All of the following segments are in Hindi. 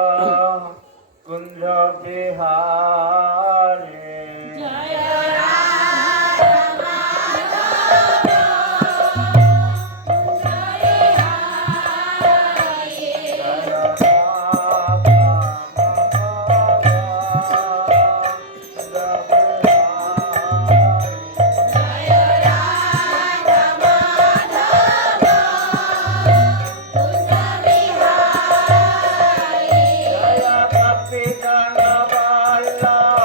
कुंज बिहारी जय Kapitana Bala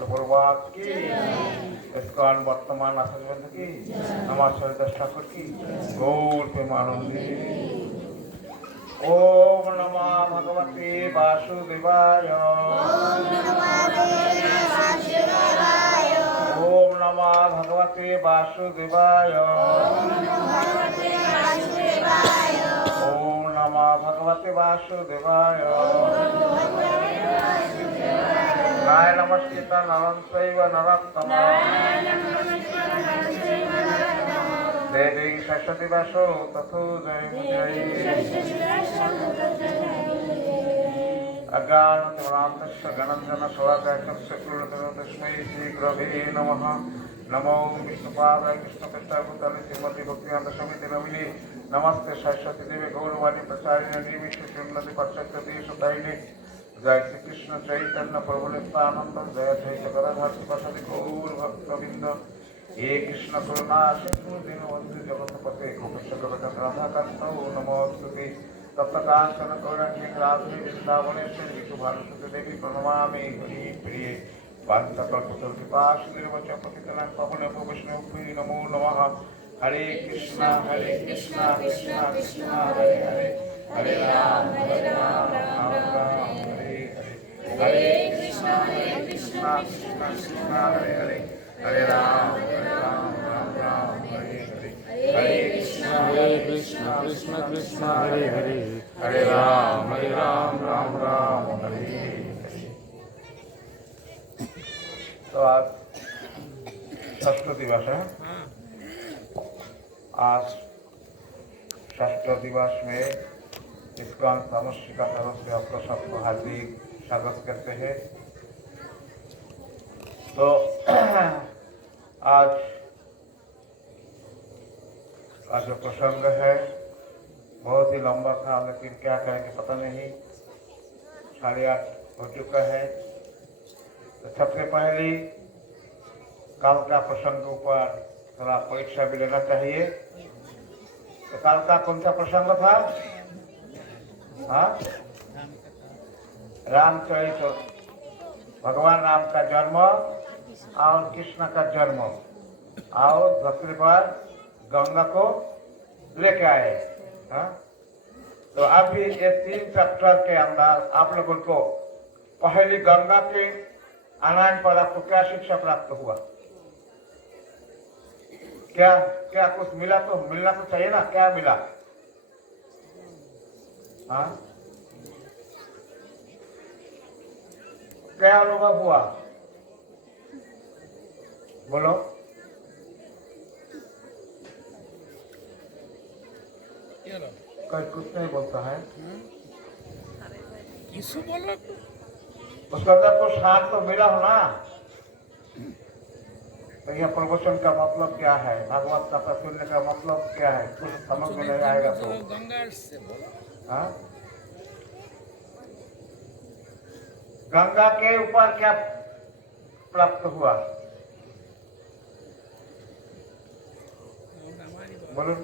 परिवार की इस्कॉन वर्तमान आचार्य की नमाज हरिदास ठाकुर की गौर प्रेमानंदी। ओम नमः भगवते वासुदेवाय। ओम नमः भगवते वासुदेवाय। ओम नमः भगवते वासुदेवाय। नाय नमस्कृत नरं चैव नरोत्तमं देवी सरस्वती वासो तथो जयमुदये। अज्ञानतिमिरान्धस्य ज्ञानाञ्जनशलाकया तस्मै श्रीगुरवे नमः। नमो विष्णुपादाय कृष्णपृष्ठाय भूतले श्रीमती भक्तिवेदांत स्वामी नमिने नमस्ते सरस्वती देवी गौरवाणी प्रचारिणे निर्विशेष श्रीमती पाश्चात्य देशदायिने। जय श्री कृष्ण चैतन्य प्रभु नित्यानंद जय अद्वैत गदाधर श्रीवासादि गौर भक्तवृंद। हे कृष्ण करुणा सिंधु दीनबंधु जगत्पते गोपेश गोपिकांत राधाकांत नमोस्तुते। तप्तकांचन गौरांगी राधे वृंदावनेश्वरी विष्णुभानुसुते देवी प्रणमामि हरिप्रिये। वाञ्छाकल्पतरुकृपासिंधुर्वच पतितानां पावनेभ्यो वैष्णवेभ्यो नमो नमः। हरे कृष्णा कृष्णा कृष्णा हरे हरे हरे राम राम राम हरे हरे। हरे कृष्णा कृष्णा कृष्णा हरे हरे हरे राम राम राम हरे हरे। हरे कृष्णा कृष्णा कृष्णा हरे हरे हरे राम राम राम हरे हरे। तो आज षष्ठ दिवस है। आज षष्ठ दिवस में इस्कॉन समष्टि का तरफ से आपको सबको हार्दिक स्वागत करते हैं। तो आज जो प्रसंग है बहुत ही लंबा था, लेकिन क्या करेंगे पता नहीं, 8:30 हो चुका है। तो सबसे पहले कल का प्रसंग ऊपर थोड़ा परीक्षा भी लेना चाहिए। तो कल का कौन सा प्रसंग था? हाँ, रामचरित, भगवान राम का जन्म और कृष्ण का जन्म और धरती पर गंगा को लेके आए। हाँ? तो अभी ये 3 चैप्टर के अंदर आप लोगों को पहली गंगा के आनयन पर आपको क्या शिक्षा प्राप्त हुआ? क्या क्या कुछ मिला? तो मिलना तो चाहिए ना, क्या मिला? हाँ, क्या अनुभव हुआ? बोलो। कोई कुछ नहीं बोलता है। बोलो उसका अंदर कुछ साथ तो मिला हो ना। तो यह प्रवचन का मतलब क्या है, भागवत का प्रसंग का मतलब क्या है, कुछ समझ में नहीं आएगा तो गंगा से बोलो। हाँ, गंगा के ऊपर क्या प्राप्त हुआ? बोलो।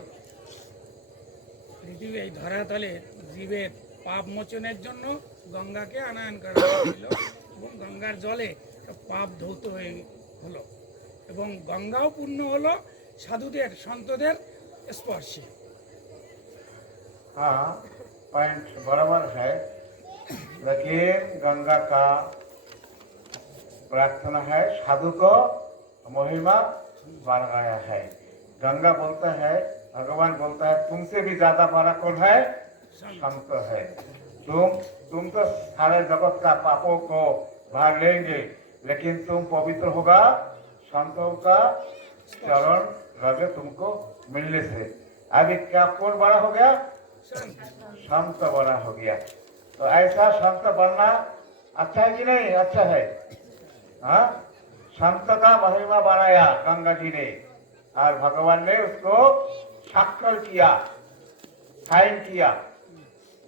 পৃথিবী এই ধরাতলে জীবের পাপ মোচনের জন্য গঙ্গাকে আনয়ন করা হয়েছিল এবং গঙ্গার জলে পাপ ধৌত হয়ে হলো এবং গঙ্গাও পূর্ণ হলো সাধুদের সন্তদের স্পর্শে। हाँ, पॉइंट बराबर है, लेकिन गंगा का प्रार्थना है साधु को महिमा बढ़ गया है। गंगा बोलता है, भगवान बोलता है तुमसे भी ज्यादा बड़ा कौन है? संत है। तुम तो सारे जगत का पापों को भर लेंगे, लेकिन तुम पवित्र होगा संतों का चरण रगे तुमको मिलने से। अभी क्या कौन बड़ा हो गया? संत बड़ा हो गया। तो ऐसा संत बनना अच्छा है कि नहीं? अच्छा है। हाँ, संत का महिमा बनाया गंगा जी ने और भगवान ने उसको साक्षर किया, साइन किया।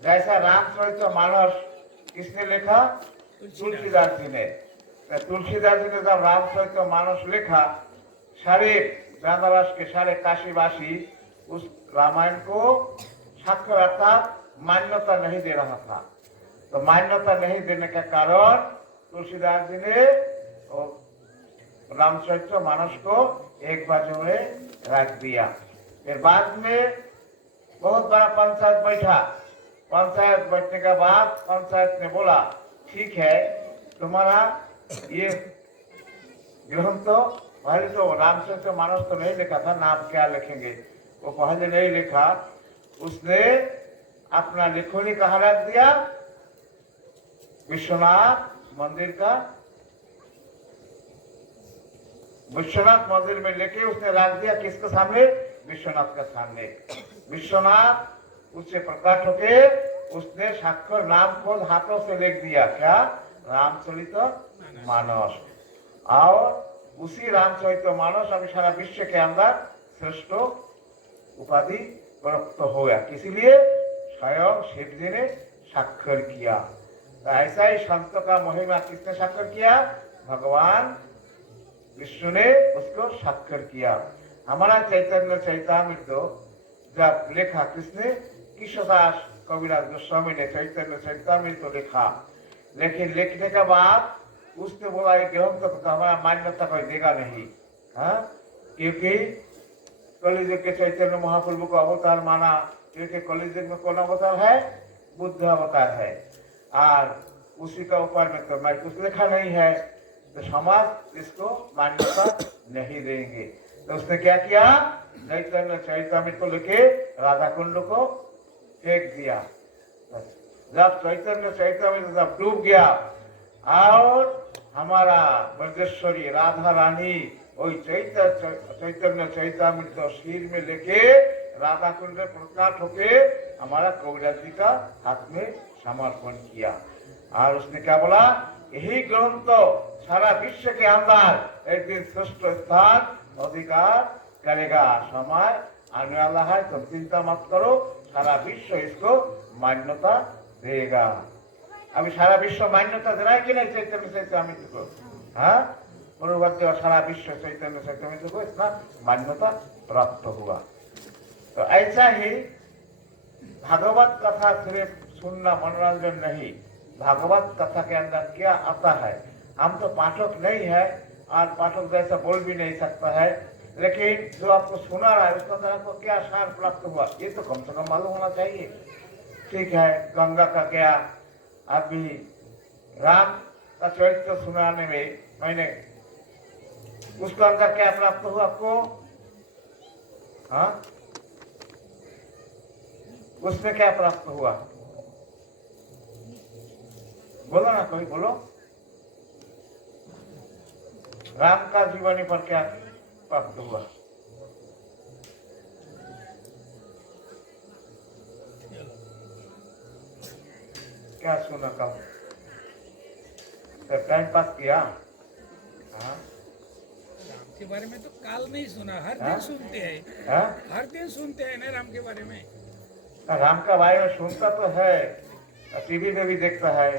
जैसा रामचरित मानस किसने लिखा? तुलसीदास जी ने। तुलसीदास जी ने जब रामचरित मानस लिखा, सारे वनवास के सारे काशीवासी उस रामायण को साक्षर अर्थात मान्यता नहीं दे रहा था। तो मान्यता नहीं देने का कारण तुलसीदास जी ने रामचरित्र मानस को एक बाजू में रख दिया। फिर बाद में बहुत बड़ा पंचायत बैठा। पंचायत बैठने के बाद पंचायत ने बोला ठीक है तुम्हारा ये ग्रंथ तो पहले तो रामचरित्र मानस तो नहीं लिखा था, नाम क्या लिखेंगे वो पहले नहीं लिखा। उसने अपना लिखोनी कहाँ रख दिया, विश्वनाथ मंदिर का, विश्वनाथ मंदिर में लेके उसने रख दिया। किसके सामने, विश्वनाथ का सामने। विश्वनाथ उससे प्रकट होके उसने स्वाक्षर नाम खुद हाथों से लिख दिया, क्या, रामचरित मानस। और उसी रामचरित मानस अभी सारा विश्व के अंदर श्रेष्ठ उपाधि प्राप्त हो गया। किसलिए, स्वयं शिव जी ने स्वाक्षर किया। तो ऐसा ही संत का महिमा किसने स्वाक्षर किया, भगवान विष्णु ने उसको स्वाक्षर किया। हमारा चैतन्य चैतामृत जब लिखा किसने, कृष्णदास कविराज गोस्वामी ने चैतन्य चैतामृत लिखा। लेकिन लिखने के बाद उसने बोला ये ग्रंथ तो हमारा मान्यता कोई देगा नहीं, हाँ, क्योंकि कलियुग के चैतन्य महाप्रभु को अवतार माना, क्योंकि कलियुग में कौन अवतार है, बुद्ध अवतार है। और उसी का ऊपर में तो मैं कुछ लिखा नहीं है, तो समाज इसको मान्यता नहीं देंगे। तो उसने क्या किया, चैतन्य चैतामृत को लेके राधा कुंड को फेंक दिया। जब चैतन्य चैतामृत जब डूब गया और हमारा ब्रजेश्वरी राधा रानी वही चैतन्य चैतामृत सिर में लेके राधा कुंड में प्रकट होके हमारा कविराज जी का हाथ में समर्पण किया। और उसने क्या बोला, यही ग्रंथ सारा विश्व के अंदर एक दिन श्रेष्ठ स्थान अधिकार करेगा। समय आने वाला है, तुम चिंता मत करो, सारा विश्व इसको मान्यता देगा। अभी सारा विश्व मान्यता दे रहा है कि नहीं चैतन्य चैतामृत को, हाँ, पूर्ववर्ती सारा विश्व चैतन्य चैतामृत को इतना मान्यता प्राप्त हुआ। तो ऐसा ही भागवत कथा सिर्फ सुनना मनोरंजन नहीं, भागवत कथा के अंदर क्या आता है। हम तो पाठक नहीं है और पाठक जैसा बोल भी नहीं सकता है, लेकिन जो आपको सुना रहा है उसके अंदर आपको क्या सार प्राप्त हुआ ये तो कम से कम मालूम होना चाहिए। ठीक है, गंगा का क्या, अभी राम का चरित्र सुनाने में मैंने उसके अंदर क्या प्राप्त हुआ आपको, हाँ, उसमें क्या प्राप्त हुआ, बोलो ना, कोई बोलो। राम का जीवनी पर क्या प्राप्त हुआ, क्या सुना, कब टाइम पास किया, हाँ, राम के बारे में तो काल नहीं सुना, हर दिन सुनते हैं, हर दिन सुनते हैं ना राम के बारे में। राम का बारे में सुनता तो है, टीवी में भी देखता है,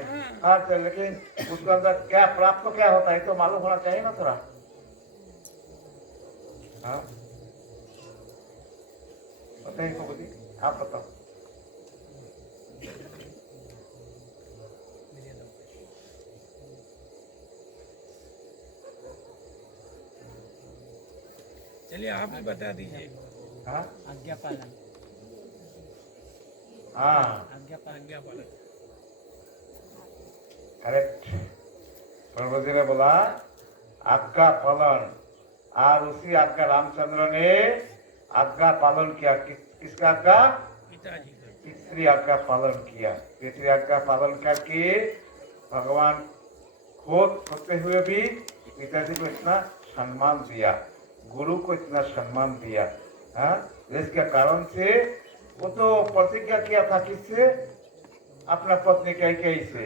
हाँ, तो लेकिन उसके अंदर क्या प्राप्त तो क्या होता है तो मालूम होना चाहिए ना थोड़ा, हाँ, बताइए को बोलिए, आप बताओ। चलिए आप भी बता दीजिए। हाँ, आज्ञा पालन, हाँ, आज्ञा पालन। करेक्ट। प्रभु जी ने बोला आज्ञा पालन, और उसी आज्ञा रामचंद्र ने आज्ञा पालन किया। किसका आज्ञा, पिताजी का। पितृ आज्ञा पालन किया। पितृ आज्ञा पालन करके भगवान खुद होते हुए भी पिताजी को इतना सम्मान दिया, गुरु को इतना सम्मान दिया, हाँ, जिसके कारण से वो तो प्रतिज्ञा किया था किससे, अपना पत्नी कैकेयी से,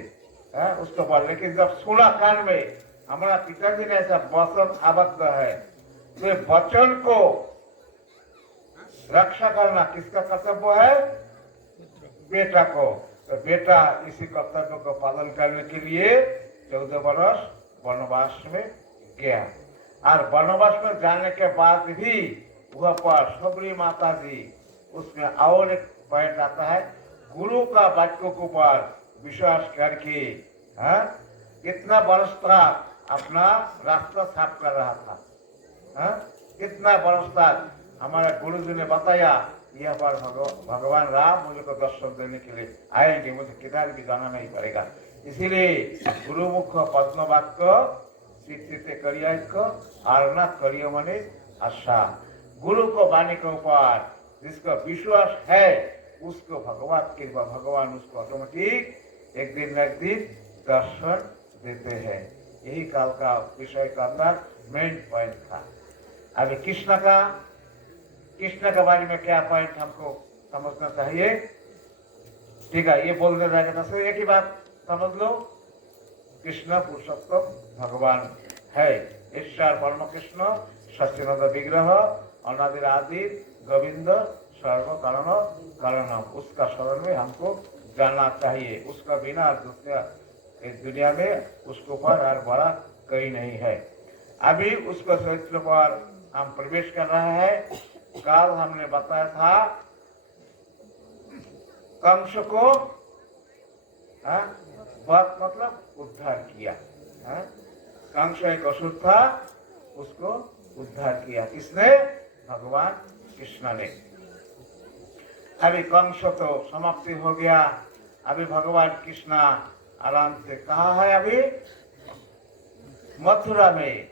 हाँ, उसको बोल। लेकिन जब 16 कांड में हमारा पिताजी ने ऐसा वचन आबद्ध है, तो वचन को रक्षा करना किसका कर्तव्य है, बेटा को। तो बेटा इसी कर्तव्य को पालन करने के लिए 14 वर्ष वनवास में गया। और वनवास में जाने के बाद भी वह पर सबरी माता जी, उसमें और एक पॉइंट आता है, गुरु का वाक्यों के ऊपर विश्वास करके, हाँ, कितना बरस तक अपना रास्ता साफ कर रहा था, हाँ, कितना बरस तक हमारे गुरुजी ने बताया यहाँ पर भगवान राम मुझे को दर्शन देने के लिए आएंगे, मुझे किधर भी जाना नहीं पड़ेगा। इसीलिए गुरुमुख पद्म वाक्य स्वीकृति करिए को आरना करियो मने आशा। गुरु को वाणी के ऊपर जिसका विश्वास है उसको भगवान कृपा, भगवान उसको ऑटोमेटिक एक दिन दर्शन देते हैं। यही काल का विषय का अंदर मेन पॉइंट था। अभी कृष्ण के बारे में क्या पॉइंट हमको समझना चाहिए, ठीक है, ये बोलने जाएगा तो एक ही बात समझ लो, कृष्ण पुरुषोत्तम भगवान है, ईश्वर परम कृष्ण सच्चिदानंद विग्रह अनादिर आदि गोविंद सर्व कारण कारणम, उसका शरण में हमको जानना चाहिए। उसका बिना इस दुनिया में उसको पर और बड़ा कोई नहीं है। अभी उसको चरित्र पर हम प्रवेश कर रहे हैं। कल हमने बताया था कंस को वध मतलब उद्धार किया, कंस एक असुर था, उसको उद्धार किया किसने? भगवान कृष्ण ने। अभी कंस तो समाप्ति हो गया। अभी भगवान कृष्ण आराम से कहा है, अभी मथुरा में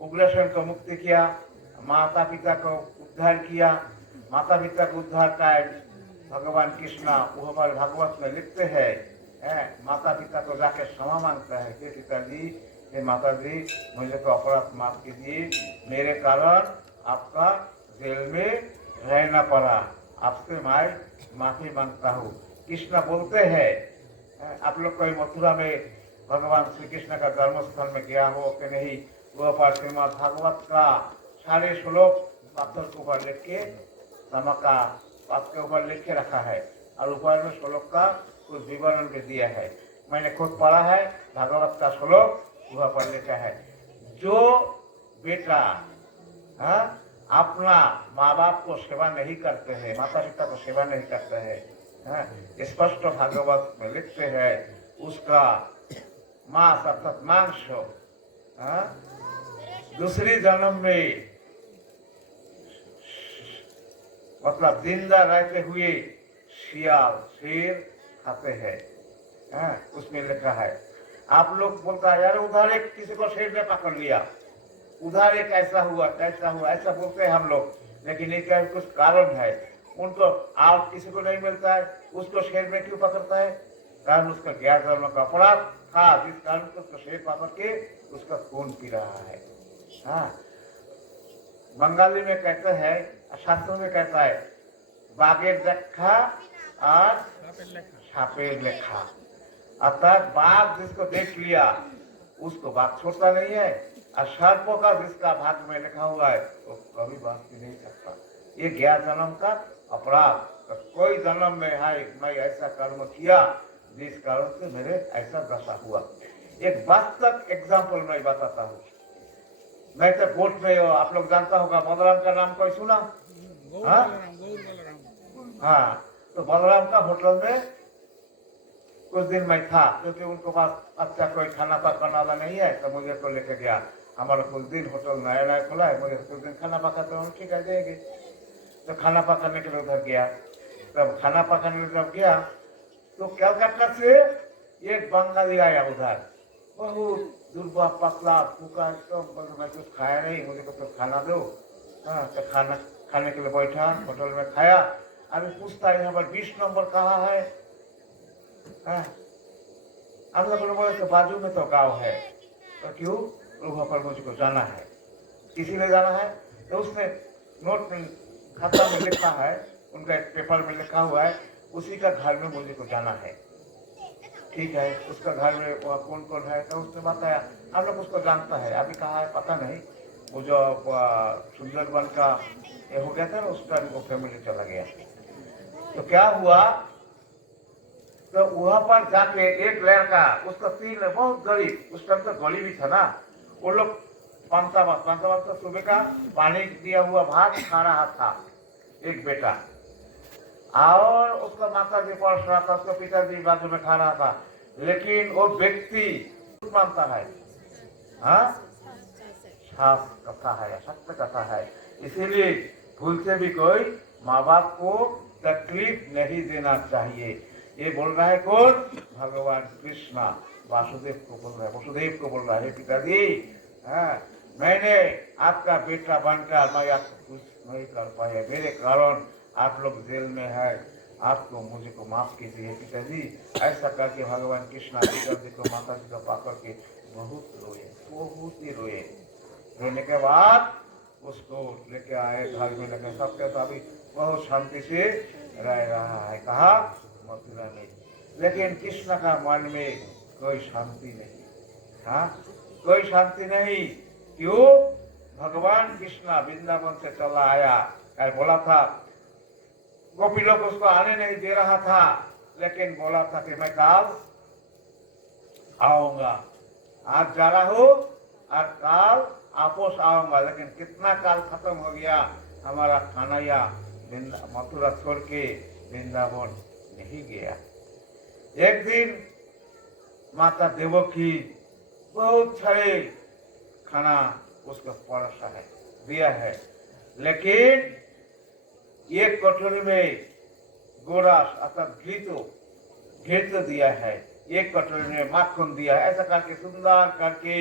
उग्रसेन को मुक्ति किया, माता पिता को उद्धार किया। माता पिता को उद्धार का भगवान कृष्ण वह पर भागवत में लिखते हैं, माता पिता को जाके क्षमा मांगता है कि पिताजी, हे माता जी, मुझे तो अपराध माफ कीजिए, मेरे कारण आपका जेल में रहना पड़ा, आपसे मैं माफी मांगता हूँ। कृष्ण बोलते हैं, आप लोग कोई मथुरा में भगवान श्री कृष्ण का जन्म स्थान में गया हो कि नहीं? वह पर श्रीमद् भागवत का सारे श्लोक पत्थर के ऊपर लिख के, नमक का पात के ऊपर लिख के रखा है और ऊपर में श्लोक का कुछ विवरण भी दिया है। मैंने खुद पढ़ा है, भागवत का श्लोक वह पर लिखा है। जो बेटा अपना माँ बाप को सेवा नहीं करते हैं, माता पिता को सेवा नहीं करते हैं, स्पष्ट भागवत में लिखते हैं, उसका मांस अर्थात मांस दूसरी जन्म में मतलब जिंदा रहते हुए शियाल शेर खाते हैं, उसमें लिखा है। आप लोग बोलता है यार उधर एक किसी को शेर ने पकड़ लिया, उधर एक ऐसा हुआ कैसा हुआ, ऐसा बोलते हैं हम लोग, लेकिन इसका कुछ कारण है। उनको आप किसी को नहीं मिलता है, उसको शेर में क्यों पकड़ता है? कारण उसका गैर धर्म का अपराध था, जिस कारण उसको शेर पकड़ के उसका खून पी रहा है। हाँ, बंगाली में कहते हैं, शास्त्रों में कहता है, बाघेर देखा और सापेर लेखा, अर्थात बाघ जिसको देख लिया उसको बाघ छोड़ता नहीं है, और सर्प का जिसका भाग में लिखा हुआ है वो कभी बाघ नहीं सकता। ये गया जन्म का अपराध। तो कोई जन्म में है मैं ऐसा कर्म किया जिस कारण से मेरे ऐसा दशा हुआ। एक वास्तव एग्जाम्पल मैं बताता हूँ। मैं तो कोर्ट में, आप लोग जानता होगा बलराम का नाम कोई सुना? हाँ, तो बलराम का होटल में कुछ दिन मैं था, क्योंकि उनको पास अच्छा कोई खाना पकाने वाला नहीं है, तो मुझे तो लेके गया। हमारा कुछ दिन होटल नया नया खुला है, मुझे कुछ दिन खाना पकाते हैं, ठीक है देंगे। तो खाना पकाने के लिए उधर गया। तब खाना पकाने जब गया तो कलकत्ता से एक बंगाली आया उधर, बहुत दुर्बा पतला फूका, तो मैं कुछ खाया नहीं, मुझे तो खाना दो। हाँ, तो खाना खाने के लिए बैठा, होटल में खाया। अभी पूछता है यहाँ पर 20 नंबर कहाँ है? हम लोग बोले तो बाजू में तो गाँव है। तो क्यों? वहाँ पर मुझको जाना है। इसीलिए जाना है। तो उसने नोट खाता में लिखा है, उनका एक पेपर में लिखा हुआ है, उसी का घर में मुझे को जाना है। ठीक है, उसका घर में वह कौन कौन है? तो उसने बताया। हम लोग उसको जानता है, अभी कहाँ है पता नहीं। वो जो सुंदरबन का ये हो गया था ना, उस टाइम वो फैमिली चला गया। तो क्या हुआ, तो वहां पर जाके एक लड़का, उसका तीन बहुत गरीब, उस टाइम तो गरीब ही था ना, वो लोग पंचावत तो सुबह का पानी दिया हुआ भात खा रहा था एक बेटा, और उसका माता जी पढ़ रहा था, उसका पिताजी बाजू में खा रहा था। लेकिन वो व्यक्ति मानता है, हाँ, साफ कथा है, सत्य कथा है। इसीलिए भूल से भी कोई माँ बाप को तकलीफ नहीं देना चाहिए। ये बोल रहा है कौन? भगवान कृष्णा वासुदेव को बोल रहा है, वसुदेव को बोल रहा है, पिताजी, हाँ, मैंने आपका बेटा बनकर मैं आपको कुछ नहीं कर पाया, मेरे कारण आप लोग जेल में है, आपको मुझे को माफ कीजिए पिताजी। ऐसा करके भगवान कृष्णा पिताजी को माता जी को पाकर के बहुत रोए, बहुत ही रोए। रोने के बाद उसको लेके आए घर में, लेके सबके अभी बहुत शांति से रह रहा है, कहा मथुरा में। लेकिन कृष्ण का मन में कोई शांति नहीं, हाँ, कोई शांति नहीं। क्यों? भगवान कृष्णा वृंदावन से चला आया, बोला था, गोपी लोग उसको आने नहीं दे रहा था, लेकिन बोला था कि मैं काल आऊंगा, आज जा रहा हूँ और काल वापस आऊंगा। लेकिन कितना काल खत्म हो गया, हमारा कन्हैया मथुरा छोड़ के वृंदावन नहीं गया। एक दिन माता देवकी बहुत सारे खाना उसको परोसा है, दिया है, लेकिन एक कटोरी में गोरस अर्थात घी तो दिया है, एक कटोरी में माखन दिया है। ऐसा करके सुंदर करके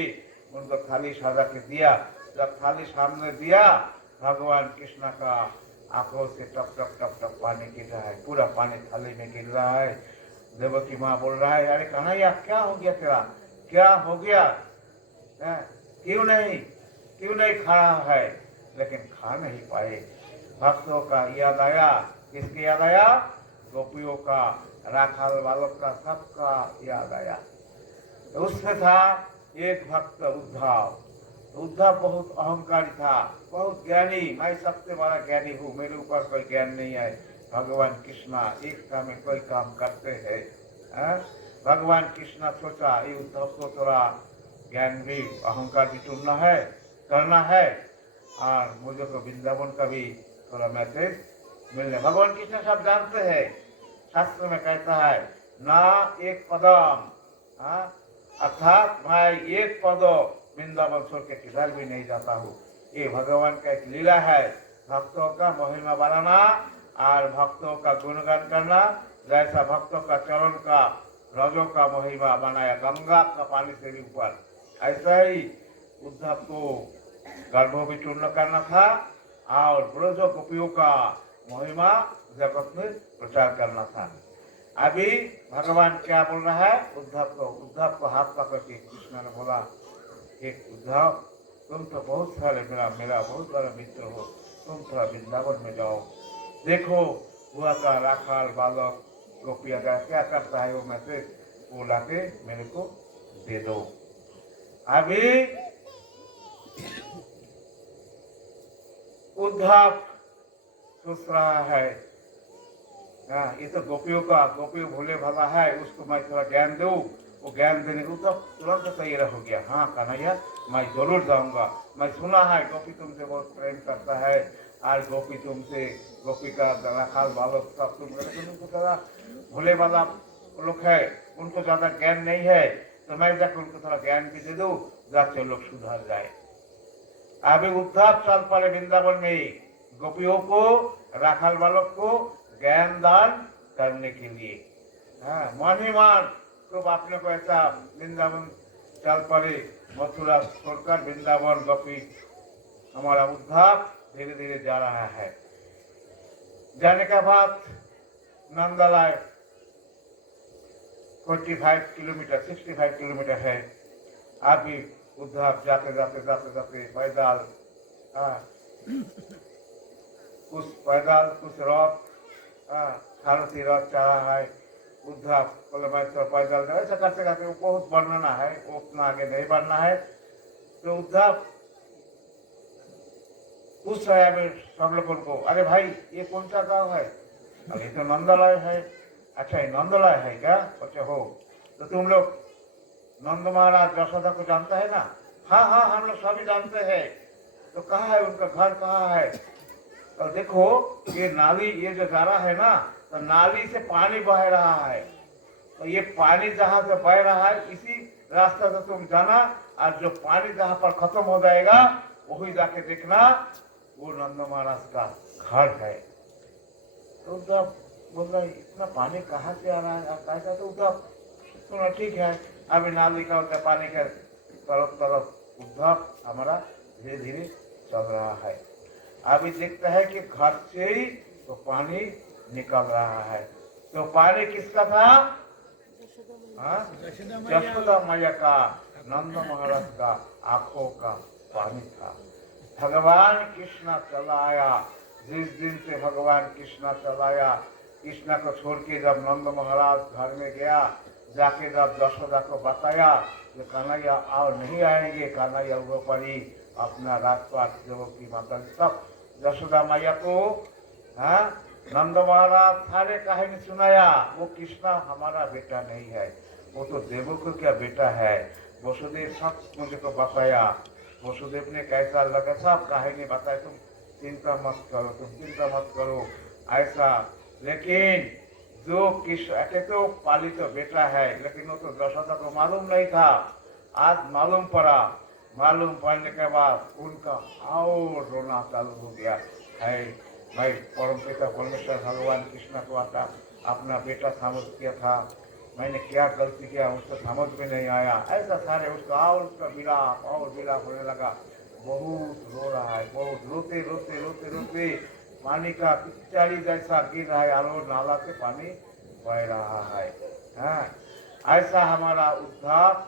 उनको थाली सजा के दिया। जब थाली सामने दिया, भगवान कृष्ण का आंखों से टप टप टप टप पानी गिर रहा है, पूरा पानी थाली में गिर रहा है। देवकी माँ बोल रहा है, अरे कन्हैया क्या हो गया तेरा, क्या हो गया, क्यों नहीं खा रहा है? लेकिन खा नहीं पाए। भक्तों का याद आया, किसके याद आया? गोपियों का, राखाल वालों का, सबका याद आया। उसमें था एक भक्त उद्धव बहुत अहंकारी था, बहुत ज्ञानी, मैं सबसे बड़ा ज्ञानी हूँ, मेरे ऊपर कोई ज्ञान नहीं है। भगवान कृष्णा एक काम में कोई काम करते हैं। भगवान कृष्णा सोचा ये उद्धव को थोड़ा ज्ञान भी अहंकार भी चुनना है, करना है, और मुझे को वृंदावन का भी थोड़ा मैसेज मिलने। भगवान कृष्ण सब जानते हैं, शास्त्र में कहता है ना एक पदम, अर्थात मैं एक पद वृंदावन छोड़ के किधर भी नहीं जाता हूँ। ये भगवान का एक लीला है, भक्तों का महिमा बढ़ाना और भक्तों का गुणगान करना। जैसा भक्तों का चरण का रजों का महिमा बनाया गंगा का पानी से भी ऊपर, ऐसा ही उद्धव को गर्भ भी चूर्ण करना था और ब्रज गोपियों का महिमा जगत में प्रचार करना था। अभी भगवान क्या बोल रहा है? उद्धव को हाथ पकड़ के कृष्ण ने बोला, एक उद्धव, तुम तो बहुत सारे मेरा बहुत बड़ा मित्र हो, तुम थोड़ा वृंदावन में जाओ, देखो हुआ का राखाल बालक गोपिया का क्या करता है, वो मैसेज वो लाके मेरे को दे दो। अभी उद्धव सोच रहा है, ये तो गोपियों भोले भला है, उसको मैं थोड़ा ज्ञान दूं, वो ज्ञान देने को तो तुरंत तैयार हो गया। हाँ कन्हैया, मैं जरूर जाऊंगा, मैं सुना है गोपी तुमसे बहुत प्रेम करता है, और गोपी तुमसे, गोपी का राखाल बालक सब तुमको थोड़ा भोले वाला लोग है, उनको ज्यादा ज्ञान नहीं है, तो मैं जाकर उनको थोड़ा ज्ञान भी दे दूं, जाके लोग सुधर जाए। अभी उद्धव चल पड़े वृंदावन में गोपियों को, राखाल बालक को ज्ञान दान करने के लिए। मन ही मान तो आपने को ऐसा वृंदावन चल पड़े, मथुरा छोड़कर वृंदावन गोपी, हमारा उद्धव धीरे धीरे जा रहा है। जाने का बाद नंदलाय 65 किलोमीटर है। अभी उद्धव जाते पैदल, कुछ रथ, सारथी रथ चला है। उद्धव बोले मैं तो पैदल ऐसा करते करते वो बहुत बढ़ना है, वो उतना आगे नहीं बढ़ना है। तो उद्धव पूछ रहा है सब लोगों को, अरे भाई ये कौन सा गाँव है? अरे तो नंदलाय है। अच्छा ये नंदलाय है क्या? अच्छा हो, तो तुम लोग नंद महाराज यशोदा को जानता है ना? हाँ हाँ हम लोग सभी जानते हैं। तो कहाँ है उनका घर, कहाँ है? तो देखो ये नाली, ये जो जा रहा है ना, तो नाली से पानी बह रहा है, तो ये पानी जहां से बह रहा है इसी रास्ते से तुम जाना, और जो पानी जहां पर खत्म हो जाएगा वही जाके देखना वो नंद महाराज का घर है। तो उद्धव बोल रहा है इतना पानी कहाँ से आ रहा है, कैसा? तो उद्धव सुनो ठीक है, अभी नाली का होता पानी के तरफ तरफ उद्धव हमारा धीरे धीरे चल रहा है। अभी देखता है कि घर से ही तो पानी निकल रहा है। तो पानी किसका था? हाँ? यशोदा मैया का, नंद महाराज का आंखों का पानी था। भगवान कृष्ण चला आया, जिस दिन से भगवान कृष्ण चला आया, कृष्ण को छोड़ के जब नंद महाराज घर में गया, जाके जब यशोदा को बताया कि कन्हैया और नहीं आएंगे, कन्हैया वो पड़ी अपना राजपाट देवकी माता सब यशोदा मैया को हाँ नंद महाराज सारे कहानी सुनाया। वो कृष्णा हमारा बेटा नहीं है, वो तो देवकी का बेटा है। वसुदेव सब मुझे को बताया, वसुदेव ने कैसा लगा सब कहानी बताया। तुम चिंता मत करो, तुम चिंता मत करो ऐसा। लेकिन जो कृष्ण तो पालित तो बेटा है, लेकिन वो तो यशोदा को मालूम नहीं था। आज मालूम पड़ा, मालूम पड़ने के बाद उनका और रोना चालू हो गया है। मैं परम पिता परमेश्वर भगवान कृष्ण को आता अपना बेटा समझ किया था, मैंने क्या गलती किया उसको समझ में नहीं आया, ऐसा सारे उसका और उसका विलाप और विलाप होने लगा। बहुत रो रहा है, बहुत रोते रोते रोते रोते पानी का पिचकारी जैसा गिर रहा है, और नाला से पानी बह रहा है। हाँ ऐसा हमारा उद्धव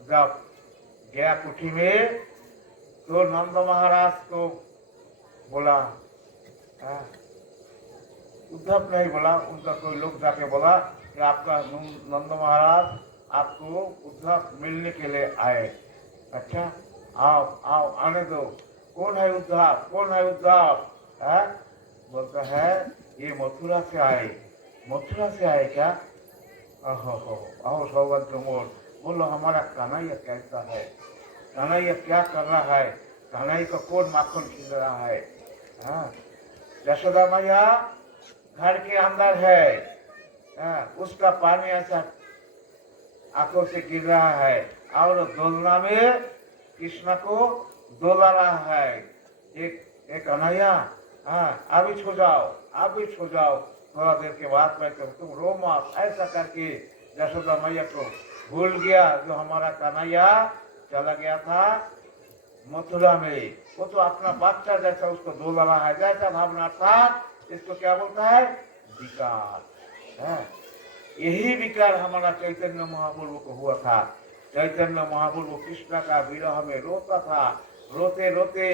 जब गया कुटी में तो नंद महाराज को बोला, उद्धव नहीं बोला, उनका कोई लोग जाके बोला कि आपका नंद महाराज आपको उद्धव मिलने के लिए आए। अच्छा आओ आओ आने दो। कौन है उद्धव, कौन है उद्धव? बोलता है ये मथुरा से आए। मथुरा से आए क्या? आओ सौगंध मोर। बोलो हमारा कन्हैया कैसा है, कन्हैया क्या कर रहा है, कन्हैया को कौन माखन खिल रहा है? हाँ यशोदा मैया घर के अंदर है, उसका पानी ऐसा आंखों से गिर रहा है, और दोलना में कृष्ण को दोला रहा है। एक कन्हैया अभी छो जाओ, अभी छो जाओ, थोड़ा देर के बाद में तुम रो मत। ऐसा करके यशोदा मैया को भूल गया जो हमारा कन्हैया चला गया था मथुरा में। वो तो अपना बच्चा जैसा उसको दोला रहा है, जैसा भावना था। इसको क्या बोलता है? विकार। यही विकार हमारा चैतन्य महाप्रभु को हुआ था। चैतन्य महाप्रभु कृष्ण का विरह में रोता था, रोते रोते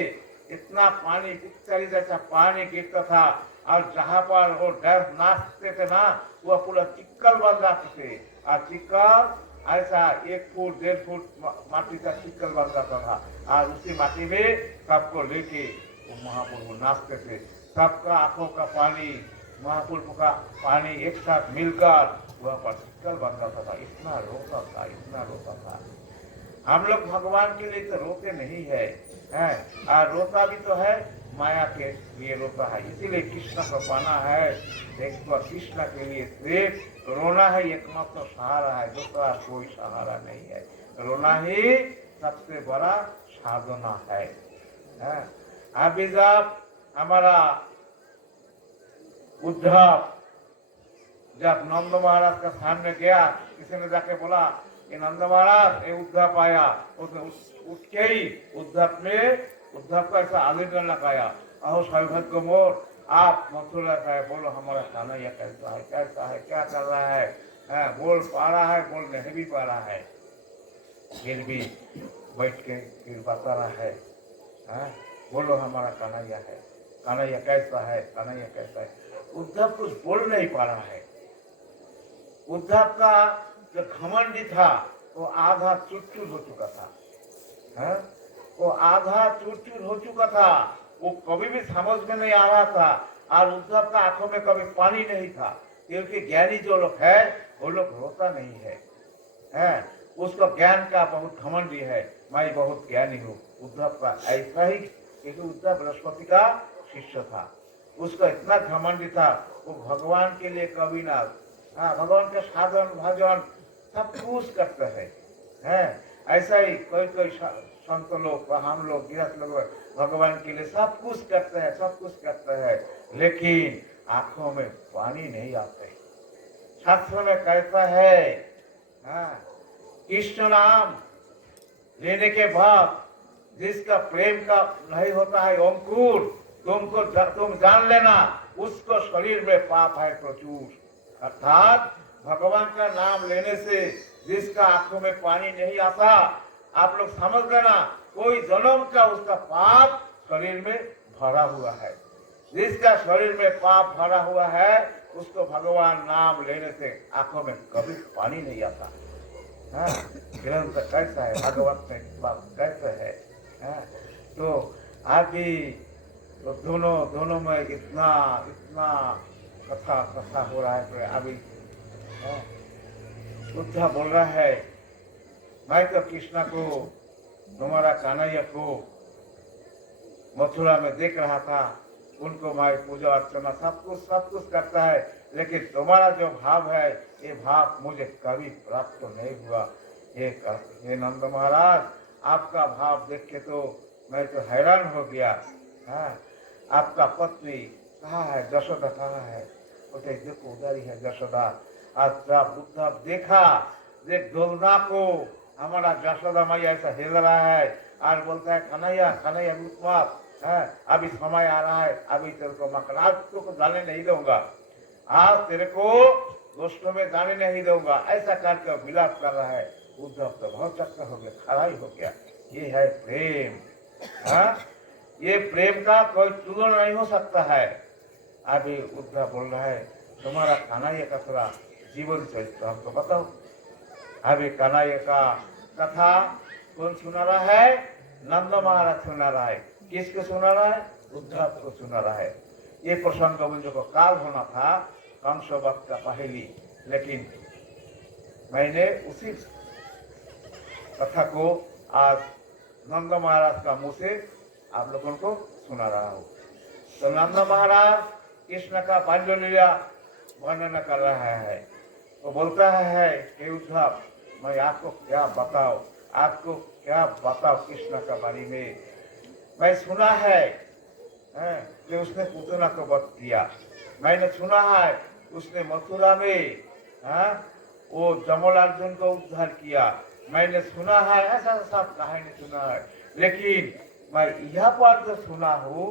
इतना पानी पिचकारी जैसा पानी गिरता था, और जहाँ पर वो डर नाचते थे ना वो पूरा चिक्कल बन जाते थे। और चिक्कल ऐसा 1 फुट 1.5 फुट माटी का चिक्कल बन जाता था, और उसी माटी में सबको लेके वो महाप्रभु नाचते थे। सबका आंखों का पानी, महाप्रभु का पानी एक साथ मिलकर वह पर चिक्कल बन जाता था। इतना रोता था, इतना रोता था। हम लोग भगवान के लिए तो रोते नहीं है, और रोता भी तो है माया के लिए रोता है। इसीलिए कृष्ण को पाना है, देखो कृष्ण के लिए सिर्फ रोना है एकमात्र सहारा है, दूसरा कोई सहारा नहीं है। रोना ही सबसे बड़ा साधना है। अभी जब हमारा उद्धव जब नंद महाराज का सामने गया, किसी ने जाके बोला कि नंद महाराज ये उद्धव आया, उठ के ही उद्धव को ऐसा आलिंगन लगाया। अहो सौभाग्य मोर, आप मथुरा का है, बोलो हमारा कन्हैया कैसा है, कैसा है, क्या कर रहा है? बोल पा रहा है, बोल नहीं भी पा रहा है, फिर भी बैठ के फिर बता रहा है, बोलो हमारा कन्हैया है, कन्हैया कैसा है, कन्हैया कैसा है। उद्धव कुछ बोल नहीं पा रहा है। उद्धव का जो घमंडी था वो आधा चूर हो चुका था, वो आधा चूर हो चुका था। वो कभी भी समझ में नहीं आ रहा था, और उद्धव का आंखों में कभी पानी नहीं था, क्योंकि ज्ञानी जो लोग है वो लोग रोता नहीं है, उसको ज्ञान का बहुत घमंडी है, मैं बहुत ज्ञानी हूँ। उद्धव का ऐसा ही, क्योंकि उद्धव बृहस्पति का शिष्य था, उसका इतना घमंडी था, वो भगवान के लिए कभी ना हाँ, भगवान के साधन भजन सब कुछ करते हैं। ऐसा ही कोई कोई संत लोग हम लोग गृहस्थ लोग भगवान के लिए सब कुछ करते हैं, सब कुछ करते हैं, लेकिन आंखों में पानी नहीं आते। शास्त्र में कहता है, हाँ, कृष्ण नाम लेने के बाद जिसका प्रेम का नहीं होता है अंकुर, तुम जान लेना उसको शरीर में पाप है प्रचुर। अर्थात भगवान का नाम लेने से जिसका आंखों में पानी नहीं आता, आप लोग समझ लेना कोई जन्म का उसका पाप शरीर में भरा हुआ है। जिसका शरीर में पाप भरा हुआ है उसको भगवान नाम लेने से आंखों में कभी पानी नहीं आता। हाँ, ग्रंथ कैसा है, भागवत में बात कैसे है। हाँ, तो अभी तो दोनों में इतना इतना कथा हो रहा है। तो अभी बुद्धा बोल रहा है, मैं तो कृष्णा को, तुम्हारा कन्हैया को मथुरा में देख रहा था, उनको मैं पूजा अर्चना सब कुछ करता है, लेकिन तुम्हारा जो भाव है ये भाव मुझे कभी प्राप्त तो नहीं हुआ। ये नंद महाराज, आपका भाव देख के तो मैं तो हैरान हो गया। हाँ, आपका पत्नी कहाँ है, यशोदा कहाँ है? बोलते देखो उधर ही है यशोदा। आज जब बुद्धा देखा, देख दोलना को हमारा यशोदा मैया ऐसा हिल रहा है और बोलता है कन्हैया कन्हैया उत्पात है, अभी समय आ रहा है, अभी तेरे को मकर आज तुमको जाने नहीं दूंगा, आज तेरे को दोस्तों में जाने नहीं दूंगा, ऐसा करके विलाप कर रहा है। उद्धव तो बहुत चक्कर हो गया, खड़ा ही हो गया। ये है प्रेम। हाँ, ये प्रेम का कोई तुलना नहीं हो सकता है। अभी उद्धव बोल रहा है, तुम्हारा कन्हैया का थोड़ा जीवन चरित्र हमको बताओ। अभी कन्हैया का कथा कौन सुना रहा है? नंद महाराज सुना रहा है। किसको सुना रहा है? उद्धव को सुना रहा है। ये प्रसंग मुझे को काल होना था कंस वक्त का पहली, लेकिन मैंने उसी कथा को आज नंद महाराज का मुंह से आप लोगों को सुना रहा हूँ। तो नंद महाराज कृष्ण का बाल्य लीला वर्णन कर रहा है। वो बोलता है कि उद्धव, मैं आपको क्या बताओ कृष्ण का बारे में। मैं सुना है कि उसने पूतना को वध किया। मैंने सुना है उसने मथुरा में वो जमल अर्जुन को उद्धार किया। मैंने सुना है, ऐसा सब कहानी सुना है, लेकिन मैं यह पर जो सुना हूँ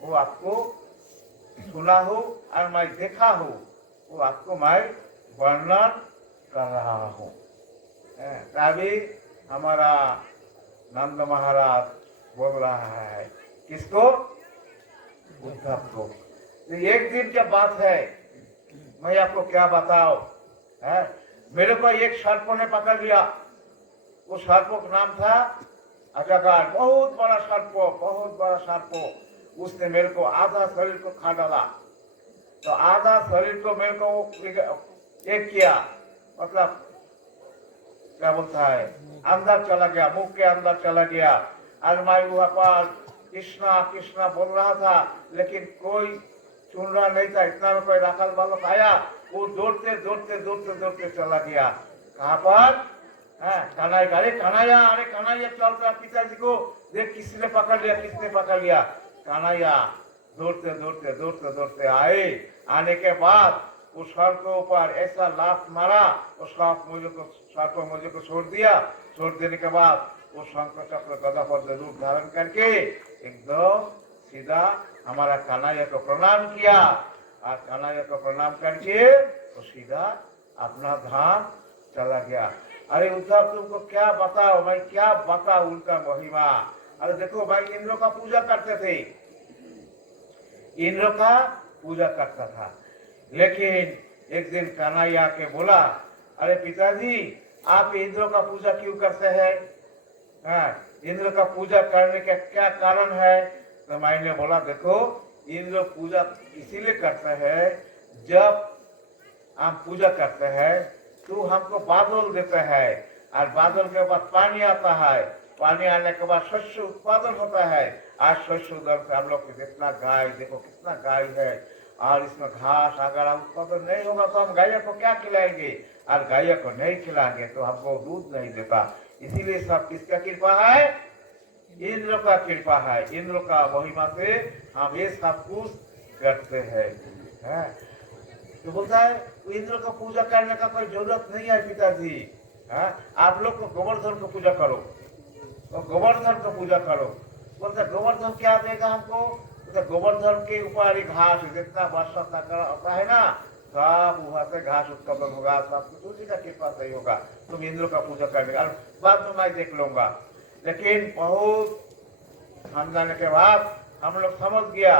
वो आपको सुना हूँ और मैं देखा हूँ वो आपको मैं वर्णन कर रहा हूँ। तभी हमारा नंद महाराज बोल रहा है, किसको? उद्धव को। तो एक दिन की बात है, मैं आपको क्या बताओ। मेरे को एक सर्प ने पकड़ लिया। वो सर्प का नाम था अजगर, बहुत बड़ा सर्प। उसने मेरे को आधा शरीर को खा डाला। तो आधा शरीर को मेरे को एक किया, मतलब क्या बोलता है, अंदर चला गया, मुंह के अंदर चला गया। और मैं वहां पर कृष्णा कृष्णा बोल रहा था, लेकिन कोई सुन रहा नहीं था। इतना में कोई राखल बालक आया, वो दौड़ते चला गया। कहाँ पर? कन्हैया, अरे कन्हैया चल रहा, पिताजी को देख किसने पकड़ लिया। कन्हैया दौड़ते आए। आने के बाद उस सर्प के ऊपर ऐसा लात मारा, उस सर्प मुझे को छोड़ दिया। छोड़ देने के बाद वो शंकर चक्र गदा पर रूप धारण करके एकदम सीधा हमारा कन्हैया को प्रणाम किया। और कन्हैया को प्रणाम करके वो सीधा अपना धाम चला गया। अरे उद्धव, तुमको क्या बताओ, मैं क्या बताऊं उनका महिमा। अरे देखो भाई, इंद्र का पूजा करते थे, इंद्र का पूजा करता था। लेकिन एक दिन कन्हैया के बोला, अरे पिताजी, आप इंद्र का पूजा क्यों करते हैं? इंद्र का पूजा करने का क्या कारण है? तो मैंने बोला, देखो, इंद्र पूजा इसीलिए करते हैं, जब हम पूजा करते हैं तो हमको बादल देते हैं, और बादल के बाद पानी आता है, पानी आने के बाद शस्य उत्पादन होता है। आज शस्य उधर से हम लोग कितना गाय, देखो कितना गाय है, और इसमें घास अगर उत्पादन नहीं होगा तो हम गाय को क्या खिलाएंगे, और गाय को नहीं खिलाएंगे तो हमको दूध नहीं देता। इसीलिए सब किसका कृपा है, इंद्र का कृपा है, इंद्र का महिमा से हम ये सब कुछ करते हैं। तो बोलता है इंद्र को पूजा करने का कोई जरूरत नहीं है पिताजी, आप लोग को गोवर्धन को पूजा करो, तो गोवर्धन को पूजा करो। बोलते गोवर्धन क्या देगा हमको, तो गोवर्धन के ऊपर ही घास जितना वर्षा तक होता है ना, सब वहां से घास उत्पन्न होगा, सब कुछ उसी का कृपा से ही होगा। तुम इंद्र का पूजा करने का बाद में मैं देख लूंगा। लेकिन बहुत समझाने के बाद हम लोग समझ गया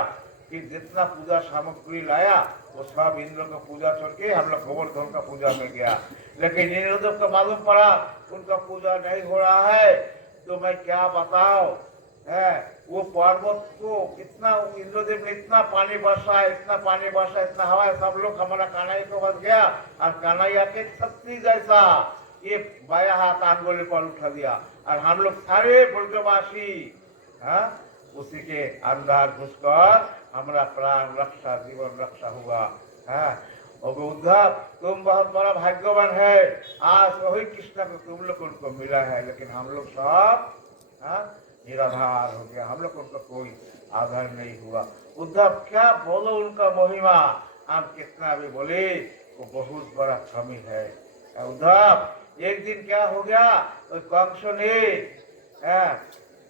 कि जितना पूजा सामग्री लाया वो सब इंद्र का पूजा छोड़ के हम लोग गोवर्धन का पूजा में गया। लेकिन इंद्रदेव को मालूम पड़ा उनका पूजा नहीं हो रहा है, तो मैं क्या बताओ है, वो पर्वत को इतना इंद्रदेव ने इतना पानी बरसा, इतना पानी बरसा, इतना हवा, सब लोग हमारा कान्हैया को बच गया, और कान्हैया के छत्ती जैसा ये बाया हाथ आंगुली पर उठा दिया, और हम लोग सारे ब्रजवासी उसी के अंदर घुसकर हमारा प्राण रक्षा, जीवन रक्षा हुआ है। और उद्धव तुम बहुत बड़ा भाग्यवान है, आज वही कृष्ण को तुम लोग उनको मिला है, लेकिन हम लोग सब निराधार हो गया, हम लोग उनका कोई आधार नहीं हुआ। उद्धव क्या बोलो उनका महिमा, हम कितना भी बोले वो बहुत बड़ा कमी है। उद्धव एक दिन क्या हो गया, तो कंस ने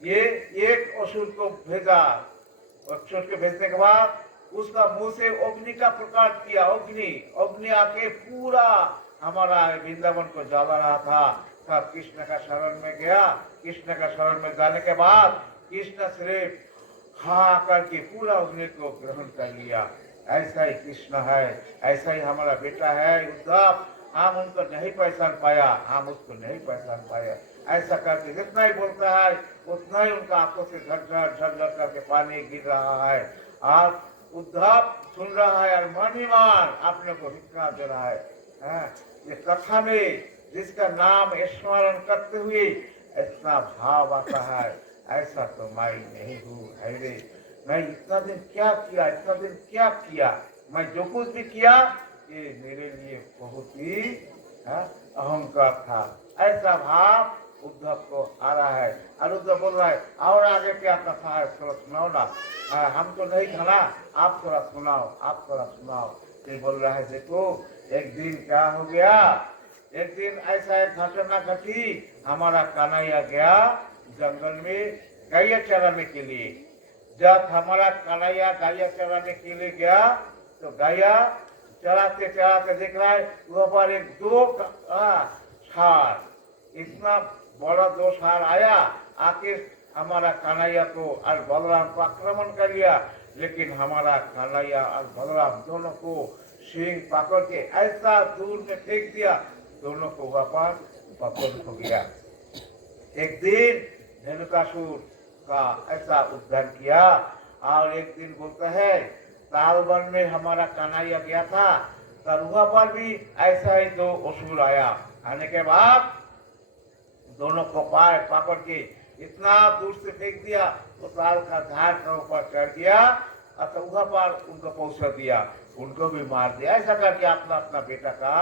ये एक असुर को भेजा, असुर को भेजने के बाद उसका मुंह से अग्नि का प्रकाश किया, अग्नि आके पूरा हमारा वृंदावन को जला रहा था। सब कृष्ण का शरण में गया, कृष्ण का शरण में जाने के बाद कृष्ण सिर्फ हाँ करके पूरा अग्नि को ग्रहण कर लिया। ऐसा ही कृष्ण है, ऐसा ही हमारा बेटा है उद्धव, हम उनको नहीं पहचान पाया, हम उसको नहीं पहचान पाया। ऐसा करके जितना ही बोलता है उतना ही उनका आंखों से झरझर झरझर करके पानी गिर रहा है, और उद्धव सुन रहा है और मन ही मान अपने को हिचका दे रहा है। ये कथा में जिसका नाम स्मरण करते हुए इतना भाव आता है, ऐसा तो मैं नहीं हूँ। अरे मैं इतना दिन क्या किया, इतना दिन क्या किया, मैं जो कुछ भी किया ये मेरे लिए बहुत ही अहंकार था, ऐसा भाव उद्धव को आ रहा है। और उद्धव बोल रहा है और आगे क्या कथा है थोड़ा सुनाओ ना, हम तो नहीं खाना, आप थोड़ा सुनाओ, आप थोड़ा सुनाओ। ये बोल रहा है देखो एक दिन क्या हो गया, एक दिन ऐसा एक घटना घटी, हमारा कान्हैया गया जंगल में गैया चराने के लिए। जब हमारा कान्हैया गैया चराने के लिए गया तो गैया चराते चराते देख रहा है वहाँ पर एक दो सार, इतना बड़ा दो सार आया, आके हमारा कान्हैया को और बलराम को आक्रमण कर लिया। लेकिन हमारा कान्हैया और बलराम दोनों को सिंह पकड़ के ऐसा दूर में फेंक दिया, दोनों को वहां पकड़ हो गया। एक दिन धेनुकासुर का ऐसा उद्धार किया, और एक दिन बोलता है तालवन में हमारा कान्हैया गया था, तब वहां पर भी ऐसा ही दो असुर आया। आने के बाद दोनों को पाए पकड़ के इतना दूर से फेंक दिया तो ताल का झाड़ के ऊपर चढ़ गया, तो वहां पर उनको पहुंचा दिया, उनको भी मार दिया। ऐसा करके अपना अपना बेटा का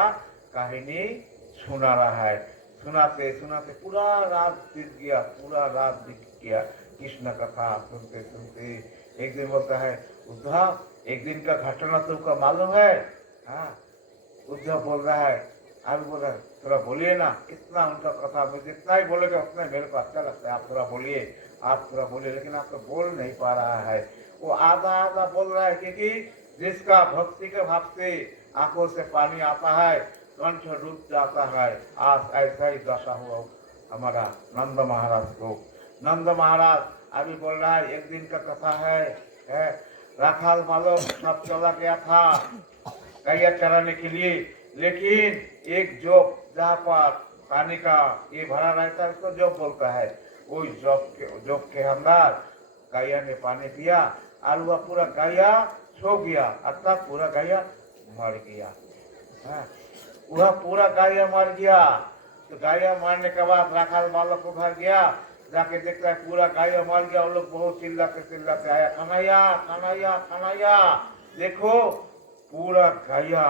कहानी सुना रहा है। सुनाते सुनाते पूरा रात बीत गया, पूरा रात बीत गया कृष्ण कथा सुनते सुनते। एक दिन बोलता है उद्धव एक दिन का घटना तुमको मालूम है? उद्धव बोल रहा है, आप बोल रहे थोड़ा बोलिए ना, कितना उनका कथा में जितना ही बोलेगा उतना मेरे को अच्छा लगता है, आप थोड़ा बोलिए, आप थोड़ा बोलिए। लेकिन आप तो बोल नहीं पा रहा है, वो आधा आधा बोल रहा है, क्योंकि जिसका भक्ति के भाव से आंखों से पानी आता है, कंठ रुक जाता है। आज ऐसा ही दशा हुआ हमारा नंद महाराज को। नंद महाराज अभी बोल रहा है एक दिन का कथा है राखाल मालूम सब चला गया था गैया चराने के लिए, लेकिन एक जोक जहाँ पर पानी का ये भरा रहता है उसको जोक बोलता है, वो जोक के अंदर गैया ने पानी पिया और वह पूरा गैया सो गया, अर्थात पूरा गैया मर गया। वह पूरा गैया मर गया। तो गैया मरने के बाद राखाल बालक को घर गया, जाके देखता है पूरा गैया मर गया। वो लोग बहुत चिल्लाते चिल्लाते आया, कन्हैया कन्हैया कन्हैया। देखो पूरा गया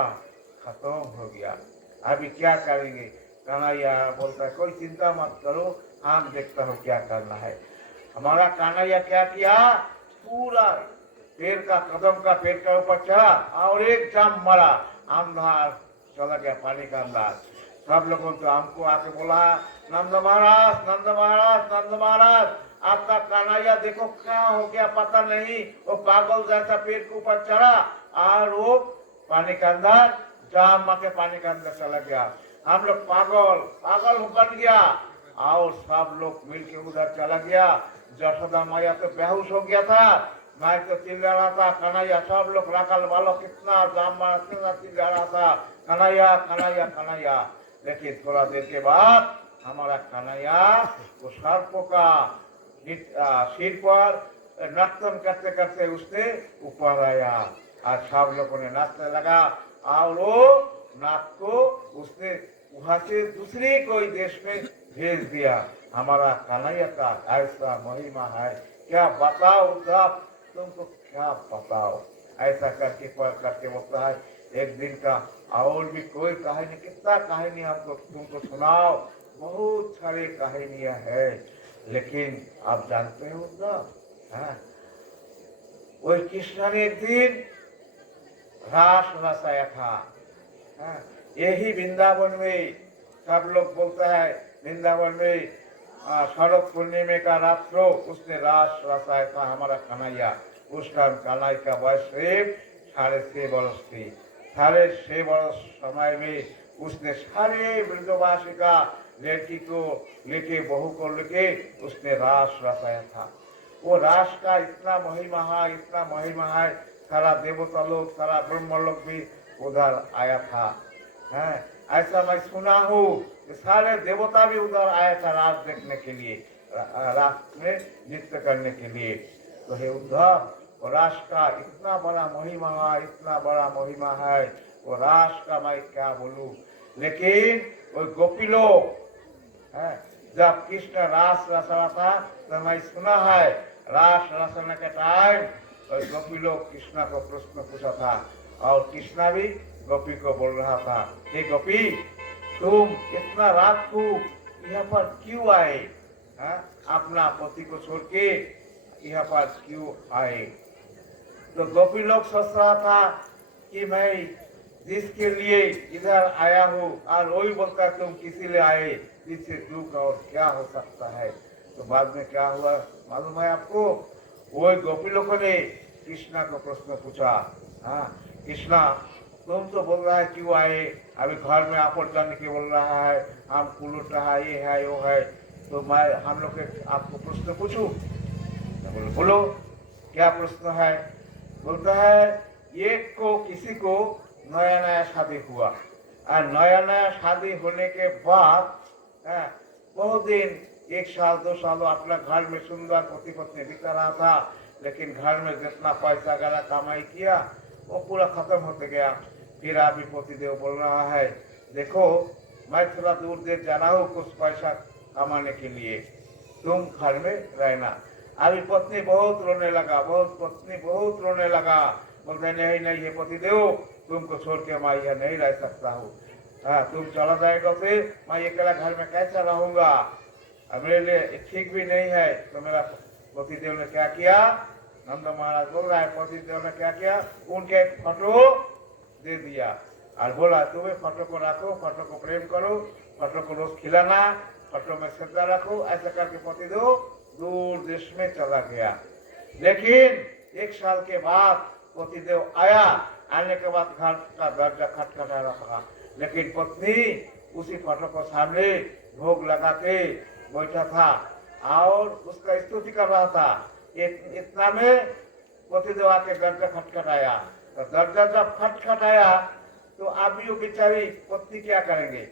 खत्म हो गया, अभी क्या करेंगे। कन्हैया बोलता है कोई चिंता मत करो, हम देखता हूँ क्या करना है। हमारा कन्हैया क्या किया, पूरा पेड़ का कदम का पेड़ के ऊपर चढ़ा और एक जाम मरा, अंधार चला गया पानी का अंदर। सब लोगों ने तो हमको आके बोला, नंद महाराज, नंद महाराज, नंद महाराज, आपका कन्हैया देखो क्या हो गया पता नहीं, वो पागल जैसा पेड़ के ऊपर चढ़ा और वो पानी के अंदर जाम के पानी के अंदर चला गया। हम लोग पागल पागल बन गया और सब लोग मिलके उधर चला गया। जशोदा मैया तो बेहोश हो गया था, मैं तो चिल्ला रहा था कन्हैया, सब लोग राकल वालों कितना जाम कितना चिल्ला रहा था कन्हैया कन्हैया कन्हैया। लेकिन थोड़ा देर के बाद हमारा कन्हैया वो सर्पों का सिर पर नर्तन करते करते उसने ऊपर आया और सब लोगों ने नाचने लगा और वो नाच को उसने वहां से दूसरे कोई देश में भेज दिया। हमारा कन्हैया का ऐसा महिमा है, क्या बताओ साहब, तुमको क्या बताओ। ऐसा करके पर करके बोलता है एक दिन का और भी कोई कहानी, कितना कहानी हमको तुमको सुनाओ, बहुत सारे कहानियां है, लेकिन आप जानते हो ना, हाँ? वही कृष्ण ने एक दिन रास रसाया था, हाँ? यही वृंदावन में सब लोग बोलता है वृंदावन में शरद पूर्णिमा का रात्रो उसने रास रसाया था हमारा कन्हैया। उस टाइम कन्हैया का वयस सिर्फ 6.5 वर्ष थी। 6.5 वर्ष समय में उसने सारे वृंदवासी का लड़की को लेके बहू को लेके उसने रास रसाया था। वो रास का इतना महिमा है, इतना महिमा है, सारा देवता लोग सारा ब्रह्म लोग भी उधर आया था, है? ऐसा मैं सुना हूँ कि सारे देवता भी उधर आया था रास देखने के लिए, रास में नृत्य करने के लिए। तो हे उद्धव, वो रास का इतना बड़ा महिमा है, इतना बड़ा महिमा है, वो रास का मैं क्या बोलूं। लेकिन वो गोपी लोग, जब कृष्ण रास रस रहा था तो मैं सुना है रास रसने के टाइम और गोपी लोग कृष्ण को प्रश्न पूछा था और कृष्णा भी गोपी को बोल रहा था, हे गोपी, तुम इतना रात को यहाँ पर क्यों आए, अपना पति को छोड़ के यहाँ पर क्यों आए। तो गोपी लोग सोच रहा था कि मैं जिसके लिए इधर आया हूँ और वही बोलता तुम किसी लिए आए, जिससे दुख और क्या हो सकता है। तो बाद में क्या हुआ मालूम है आपको, वही गोपी लोगों ने कृष्णा को प्रश्न पूछा, हाँ कृष्णा तुम तो बोल रहा है क्यों आए, अभी घर में आपस जाने के बोल रहा है, हम कुलूट रहा है, ये है वो है, तो मैं हम लोग आपको प्रश्न पूछूं। तो बोलो क्या प्रश्न है। बोलता है एक को किसी को नया नया शादी हुआ और नया नया शादी होने के बाद बहुत दिन 1 साल 2 साल अपना घर में सुंदर पति पत्नी बिता रहा था, लेकिन घर में जितना पैसा वगैरह कमाई किया वो पूरा खत्म होते गया। फिर अभी पतिदेव बोल रहा है देखो मैं थोड़ा दूर देर जा रहा हूँ कुछ पैसा कमाने के लिए, तुम घर में रहना। अभी पत्नी बहुत रोने लगा, पत्नी बहुत रोने लगा, बोलते नहीं नहीं ये पतिदेव तुमको छोड़ के मैं यहाँ नहीं रह सकता हूँ, तुम चला जाएगा फिर मैं अकेला घर में कैसे रहूंगा, मेरे लिए ठीक भी नहीं है। तो मेरा पतिदेव ने क्या किया, नंद महाराज बोल रहा है, पतिदेव ने क्या किया, उनके फोटो दे दिया और बोला तुम्हें फोटो को रखो, फोटो को प्रेम करो, फोटो को रोज खिलाना, फोटो में श्रद्धा रखो। ऐसा करके पतिदेव दूर देश में चला गया। लेकिन 1 साल के बाद पतिदेव आया, आने के बाद घर का दरवाजा खटखटा रहा, लेकिन पत्नी उसी फोटो को सामने भोग लगा के बैठा था और उसका स्तुति कर रहा था। इतना में पतिदेव आके दरवाजा खटखटाया, तो दरवाजा जब खटखटाया तो अभी वो बेचारी पत्नी क्या करेंगे,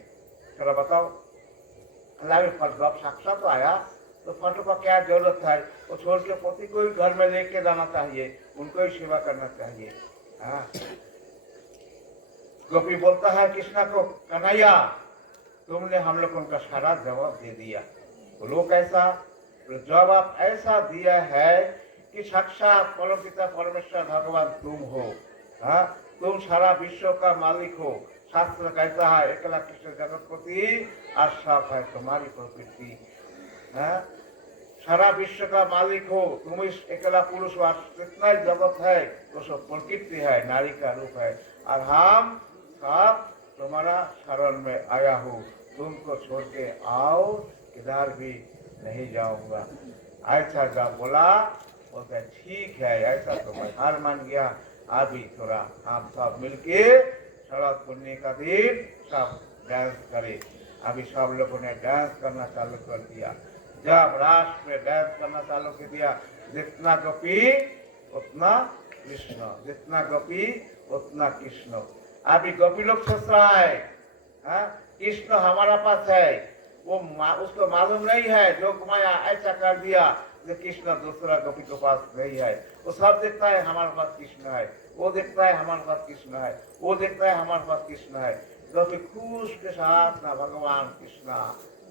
चलो बताओ। जब साक्षात तो आया तो फोटो का क्या जरूरत है, वो छोड़ के पति को ही घर में लेके जाना चाहिए, उनको ही सेवा करना चाहिए। गोपी बोलता है कृष्णा को, कन्हैया तुमने हम लोग उनका सारा जवाब दे दिया। तो लोग ऐसा जवाब ऐसा दिया है कि साक्षात परमपिता परमेश्वर भगवान तुम हो, हाँ, तुम सारा विश्व का मालिक हो। शास्त्र कहता है एकला कृष्ण जगतपति और सब है तुम्हारी प्रकृति। हाँ, सारा विश्व का मालिक हो तुम, इस अकेला पुरुष और जितना जगत है वो सब प्रकृति है, नारी का रूप है। और हम सब तुम्हारा शरण में आया हूँ, तुमको छोड़ के आओ किधर भी नहीं जाऊंगा। ऐसा जब बोला बोलते ठीक है, ऐसा तो मैं हार मान गया। अभी थोड़ा हम सब मिलके शरद पुण्य का दिन सब डांस करे। अभी सब लोगों ने डांस करना चालू कर दिया। जब राष्ट्र में डांस करना चालू कर दिया, जितना गोपी उतना कृष्ण, जितना गोपी उतना कृष्ण। अभी गोपी लोग सोच रहा है हाँ, कृष्ण हमारा पास है, वो उसको मालूम नहीं है जो माया ऐसा कर दिया जो कृष्ण दूसरा गोपी के पास नहीं है। वो सब देखता है हमारे पास कृष्ण है, वो देखता है हमारे पास कृष्ण है, वो देखता है हमारे पास कृष्ण है। गोपी खुश के साथ ना भगवान कृष्ण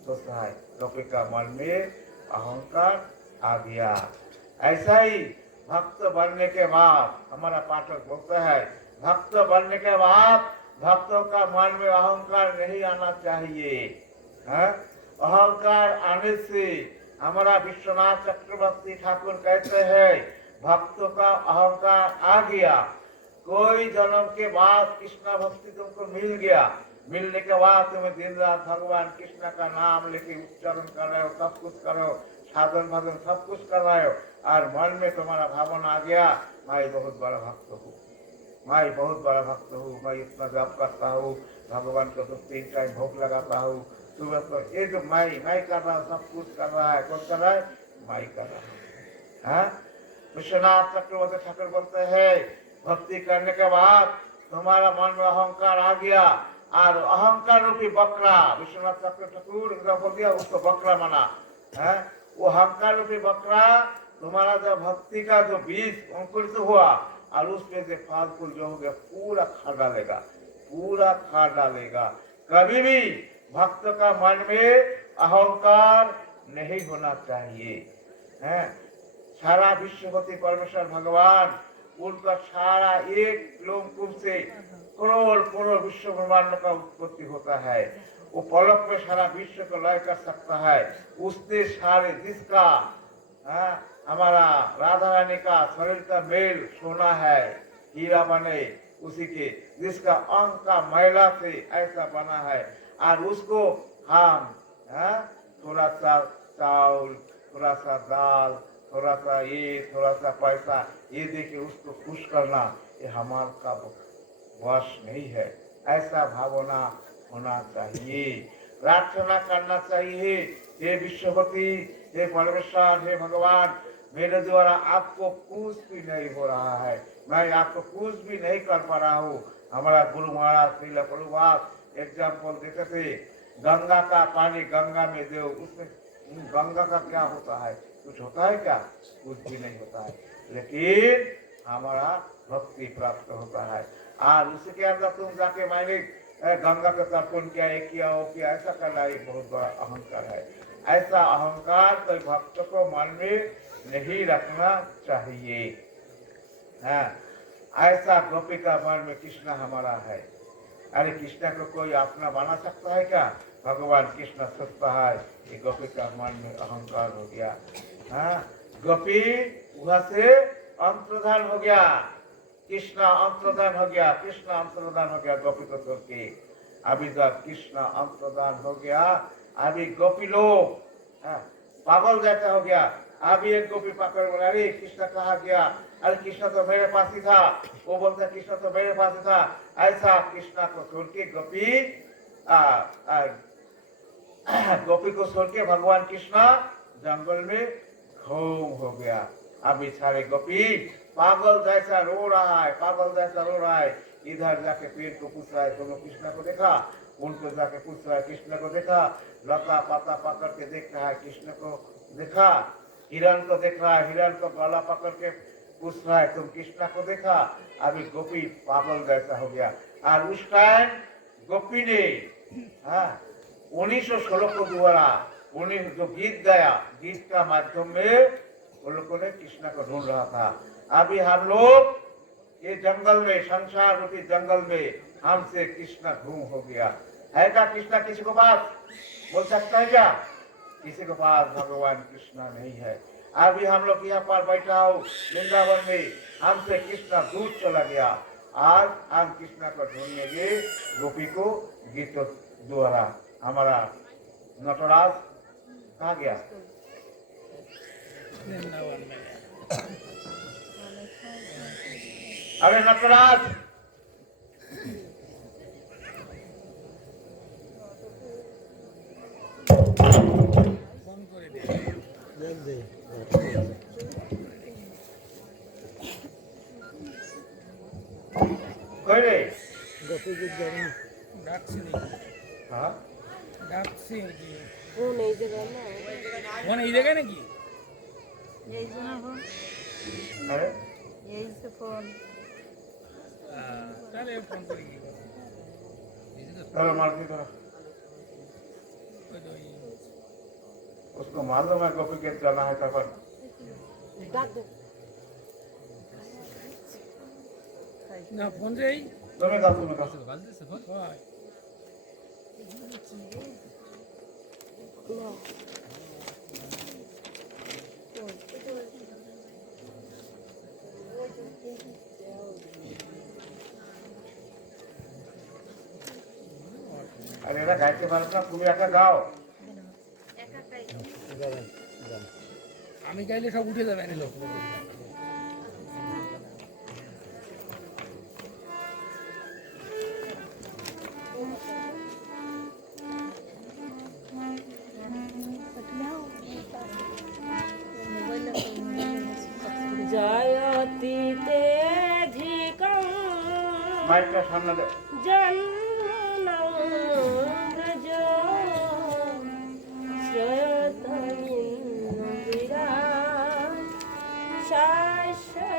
सोचता है। गोपी का मन में अहंकार आ गया। ऐसा ही भक्त बनने के बाद हमारा पाठक बोलता है, भक्त बनने के बाद भक्तों का मन में अहंकार नहीं आना चाहिए। है? अहंकार आने से हमारा विश्वनाथ चक्रवर्ती ठाकुर कहते हैं भक्तों का अहंकार आ गया, कोई जन्म के बाद कृष्ण भक्ति तुमको मिल गया, मिलने के बाद तुम्हें दिन रात भगवान कृष्ण का नाम लेके उच्चारण कर रहे हो, सब कुछ कर रहे हो, साधन भजन सब कुछ कर रहे हो, और मन में तुम्हारा भावना आ गया मैं बहुत बड़ा भक्त हूँ, मैं बहुत बड़ा भक्त हूँ, मैं इतना जप करता हूँ, भगवान को 2-3 टाइम भोग लगाता हूँ, सुबह को ये जो मैं कर रहा हूँ, सब कुछ कर रहा है, कौन कर रहा है? मैं कर रहा हूँ। हाँ, विश्वनाथ चक्रवर्ती ठाकुर बोलते हैं भक्ति करने के बाद तुम्हारा मन में अहंकार आ गया, और अहंकार रूपी बकरा, विश्वनाथ चक्रवर्ती ठाकुर एकदम बोल दिया उसको बकरा माना है। वो अहंकार रूपी बकरा तुम्हारा जो भक्ति का जो बीज अंकुरित हुआ और उसमें से फल फूल जो हो गया पूरा खा डालेगा, पूरा खा डालेगा। कभी भी भक्त का मन में अहंकार नहीं होना चाहिए। है? सारा विश्वपति परमेश्वर भगवान, उनका सारा एक लोमकूप से करोड़ करोड़ विश्व ब्रह्मांड का उत्पत्ति होता है। वो पलक में सारा विश्व को लय कर सकता है। उसने सारे जिसका हमारा राधा रानी का शरीर का मेल सोना है, हीरा बने उसी के, जिसका अंग का मैला से ऐसा बना है, और उसको हम थोड़ा सा चावल, थोड़ा सा दाल, थोड़ा सा ये, थोड़ा सा पैसा ये देके उसको खुश करना, ये हमारा का वश नहीं है। ऐसा भावना होना चाहिए, प्रार्थना करना चाहिए, हे विश्वपति, हे परमेश्वर, हे भगवान, मेरे द्वारा आपको कुछ भी नहीं हो रहा है, मैं आपको कुछ भी नहीं कर पा रहा हूँ। हमारा गुरु महाराज श्रील प्रभुपाद एग्जाम्पल देते थे, गंगा का पानी गंगा में दो, उसमें गंगा का क्या होता है? कुछ होता है क्या? कुछ भी नहीं होता है, लेकिन हमारा भक्ति प्राप्त होता है। और उसके अंदर तुम जाके मैंने गंगा का तर्पण किया, ये किया, वो किया, ऐसा करना एक बहुत बड़ा अहंकार है। ऐसा अहंकार कोई भक्त को मन में नहीं रखना चाहिए। हाँ, ऐसा गोपी का मन में कृष्ण हमारा है। अरे कृष्ण को कोई अपना बना सकता है क्या? भगवान कृष्ण सोचता है कि गोपी का मन में अहंकार हो गया। हाँ, गोपी वहां से अंतर्धान हो गया, कृष्ण अंतर्धान हो गया, कृष्ण अंतर्धान हो गया गोपी को छोड़ के। अभी जब कृष्ण अंतर्धान हो गया, अभी गोपी लोग पागल जैसा हो गया। अभी एक गोपी पकड़ बोला, अरे कृष्ण कहाँ गया? अरे कृष्ण तो मेरे पास ही था। वो बोलता कृष्ण तो मेरे पास ही था। ऐसा कृष्ण को छोड़ के गोपी गोपी को छोड़ के भगवान कृष्ण जंगल में घूम हो गया। अभी सारे गोपी पागल जैसा रो रहा है, पागल जैसा रो रहा है। इधर जाके पेड़ को पूछ रहा है तुमने कृष्ण को देखा? उनको जाके पूछ रहा है कृष्ण को देखा? लता पाता पकड़ के देख रहा है कृष्ण को देखा? हिरण को देख रहा है, हिरण को गला पकड़ के पूछ रहा है तुम कृष्ण को देखा? अभी गोपी पागल जैसा हो गया। और उस टाइम गोपी ने 1916 को द्वारा उन्हें जो गीत गाया, गीत का माध्यम में उन लोगों ने कृष्ण को ढूंढ रहा था। अभी हम लोग ये जंगल में संसार रूपी जंगल में हमसे कृष्णा घूम हो गया है क्या कृष्णा किसी को पास बोल सकता है क्या किसी को पास भगवान कृष्णा नहीं है अभी हम लोग यहाँ पर बैठा हो वृंदावन में हमसे कृष्णा दूर चला गया आज हम कृष्णा को ढूंढने गए गोपी को गीतों द्वारा हमारा नटराज कहाँ गया वृंदावन में अरे नटराज ফোন করে দে कह रे ডাকছি দেখি हाँ ডাকছি দেখি ফোন এই জায়গায় না ফোন এই জায়গায় নাকি এই যে না ফোন अरे এই যে ফোন তাহলে ফোন করি কি করবো? चलो मारती तरह ওই তো ওই उसको मार दो मैं गोपी के जाना है तब ডাক দে না ফোন যাই तुम्हें कहा হয় না अरे ना गायत्री भारत ना तुम्हें ऐसा गाओ আমি গাইলে সব উঠে যাবে না লোক জয়তীতে ধিকং माइक का सामने दे জন্মনং ব্রজ শ্রয়তমিং বিরাট শাশ্বতহি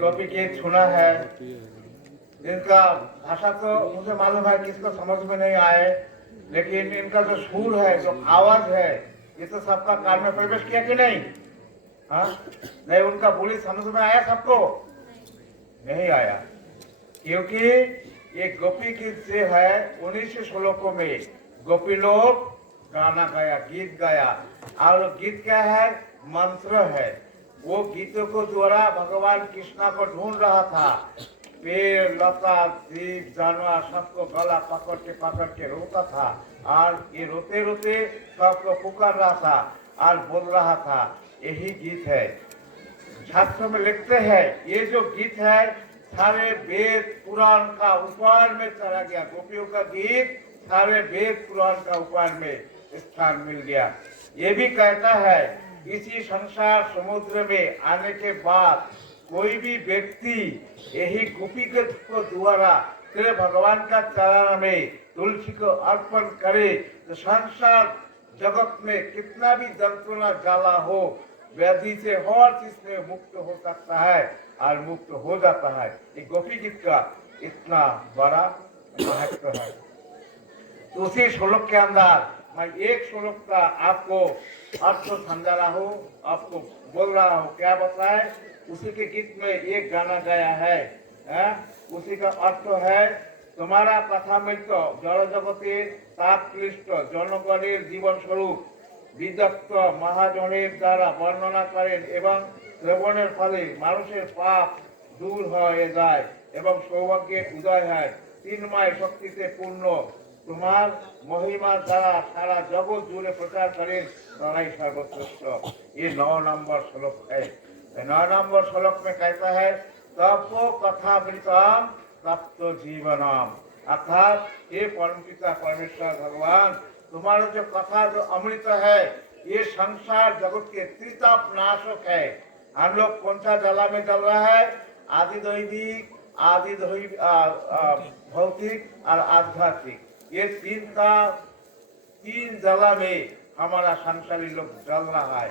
गोपी गीत सुना है, इनका भाषा तो मुझे मालूम है किसको समझ में नहीं आए, लेकिन इनका जो सुर है, जो आवाज है, ये तो सबका कान में प्रवेश किया कि नहीं? हाँ, नहीं, उनका बोली समझ में आया सबको? नहीं आया, क्योंकि ये गोपी गीत जो है 19 श्लोकों में गोपी लोग गाना गाया, गीत गाया, और गीत क्या है? मंत्र है। वो गीतों को द्वारा भगवान कृष्णा को ढूंढ रहा था। पेड़, लता, जीव, जानवर सबको गला पकड़ के रोता था, और ये रोते रोते सबको पुकार रहा था और बोल रहा था, यही गीत है। शास्त्र में लिखते हैं ये जो गीत है सारे वेद पुराण का उपहार में चला गया। गोपियों का गीत सारे वेद पुराण का उपहार में स्थान मिल गया। ये भी कहता है इसी संसार समुद्र में आने के बाद कोई भी व्यक्ति यही गोपी गीत को द्वारा तेरे भगवान का चरण में तुलसी को अर्पण करे तो संसार जगत में कितना भी जंतुना जाला हो, व्याधि से हर चीज में मुक्त हो सकता है और मुक्त हो जाता है। ये गोपी गीत का इतना बड़ा महत्व है। तो उसी श्लोक के अंदर मैं एक श्लोक का आपको अर्थ समझा रहा हूँ, आपको बोल रहा हूँ, क्या बताए? उसी के गीत में एक गाना गाया है, उसी का अर्थ है, तुम्हारा कथामृत जड़ जगते ताप क्लिष्ट जनगणের जीवन स्वरूप বিদগ্ধ মহাজনের দ্বারা বর্ণনা করেন এবং শ্রবণের ফলে মানুষের পাপ দূর হয়ে যায় এবং সৌভাগ্যের উদয় হয়। তিনময় শক্তিতে পূর্ণ তোমার महिमा द्वारा सारा जगत जुड़े प्रचार करें तराई सर्वश्रेष्ठ। ये 9 नंबर श्लोक है। 9 नंबर श्लोक में कहता है तपो कथामृतम तप्त जीवनम, अर्थात ये परमपिता परमेश्वर भगवान तुम्हारा जो कथा जो अमृत है ये संसार जगत के त्रिताप नाशक है। हम लोग कौन सा जला में चल रहा है? आदि दैविक, आदि भौतिक और आध्यात्मिक, ये तीन जला में हमारा संसारी लोग चल रहा है।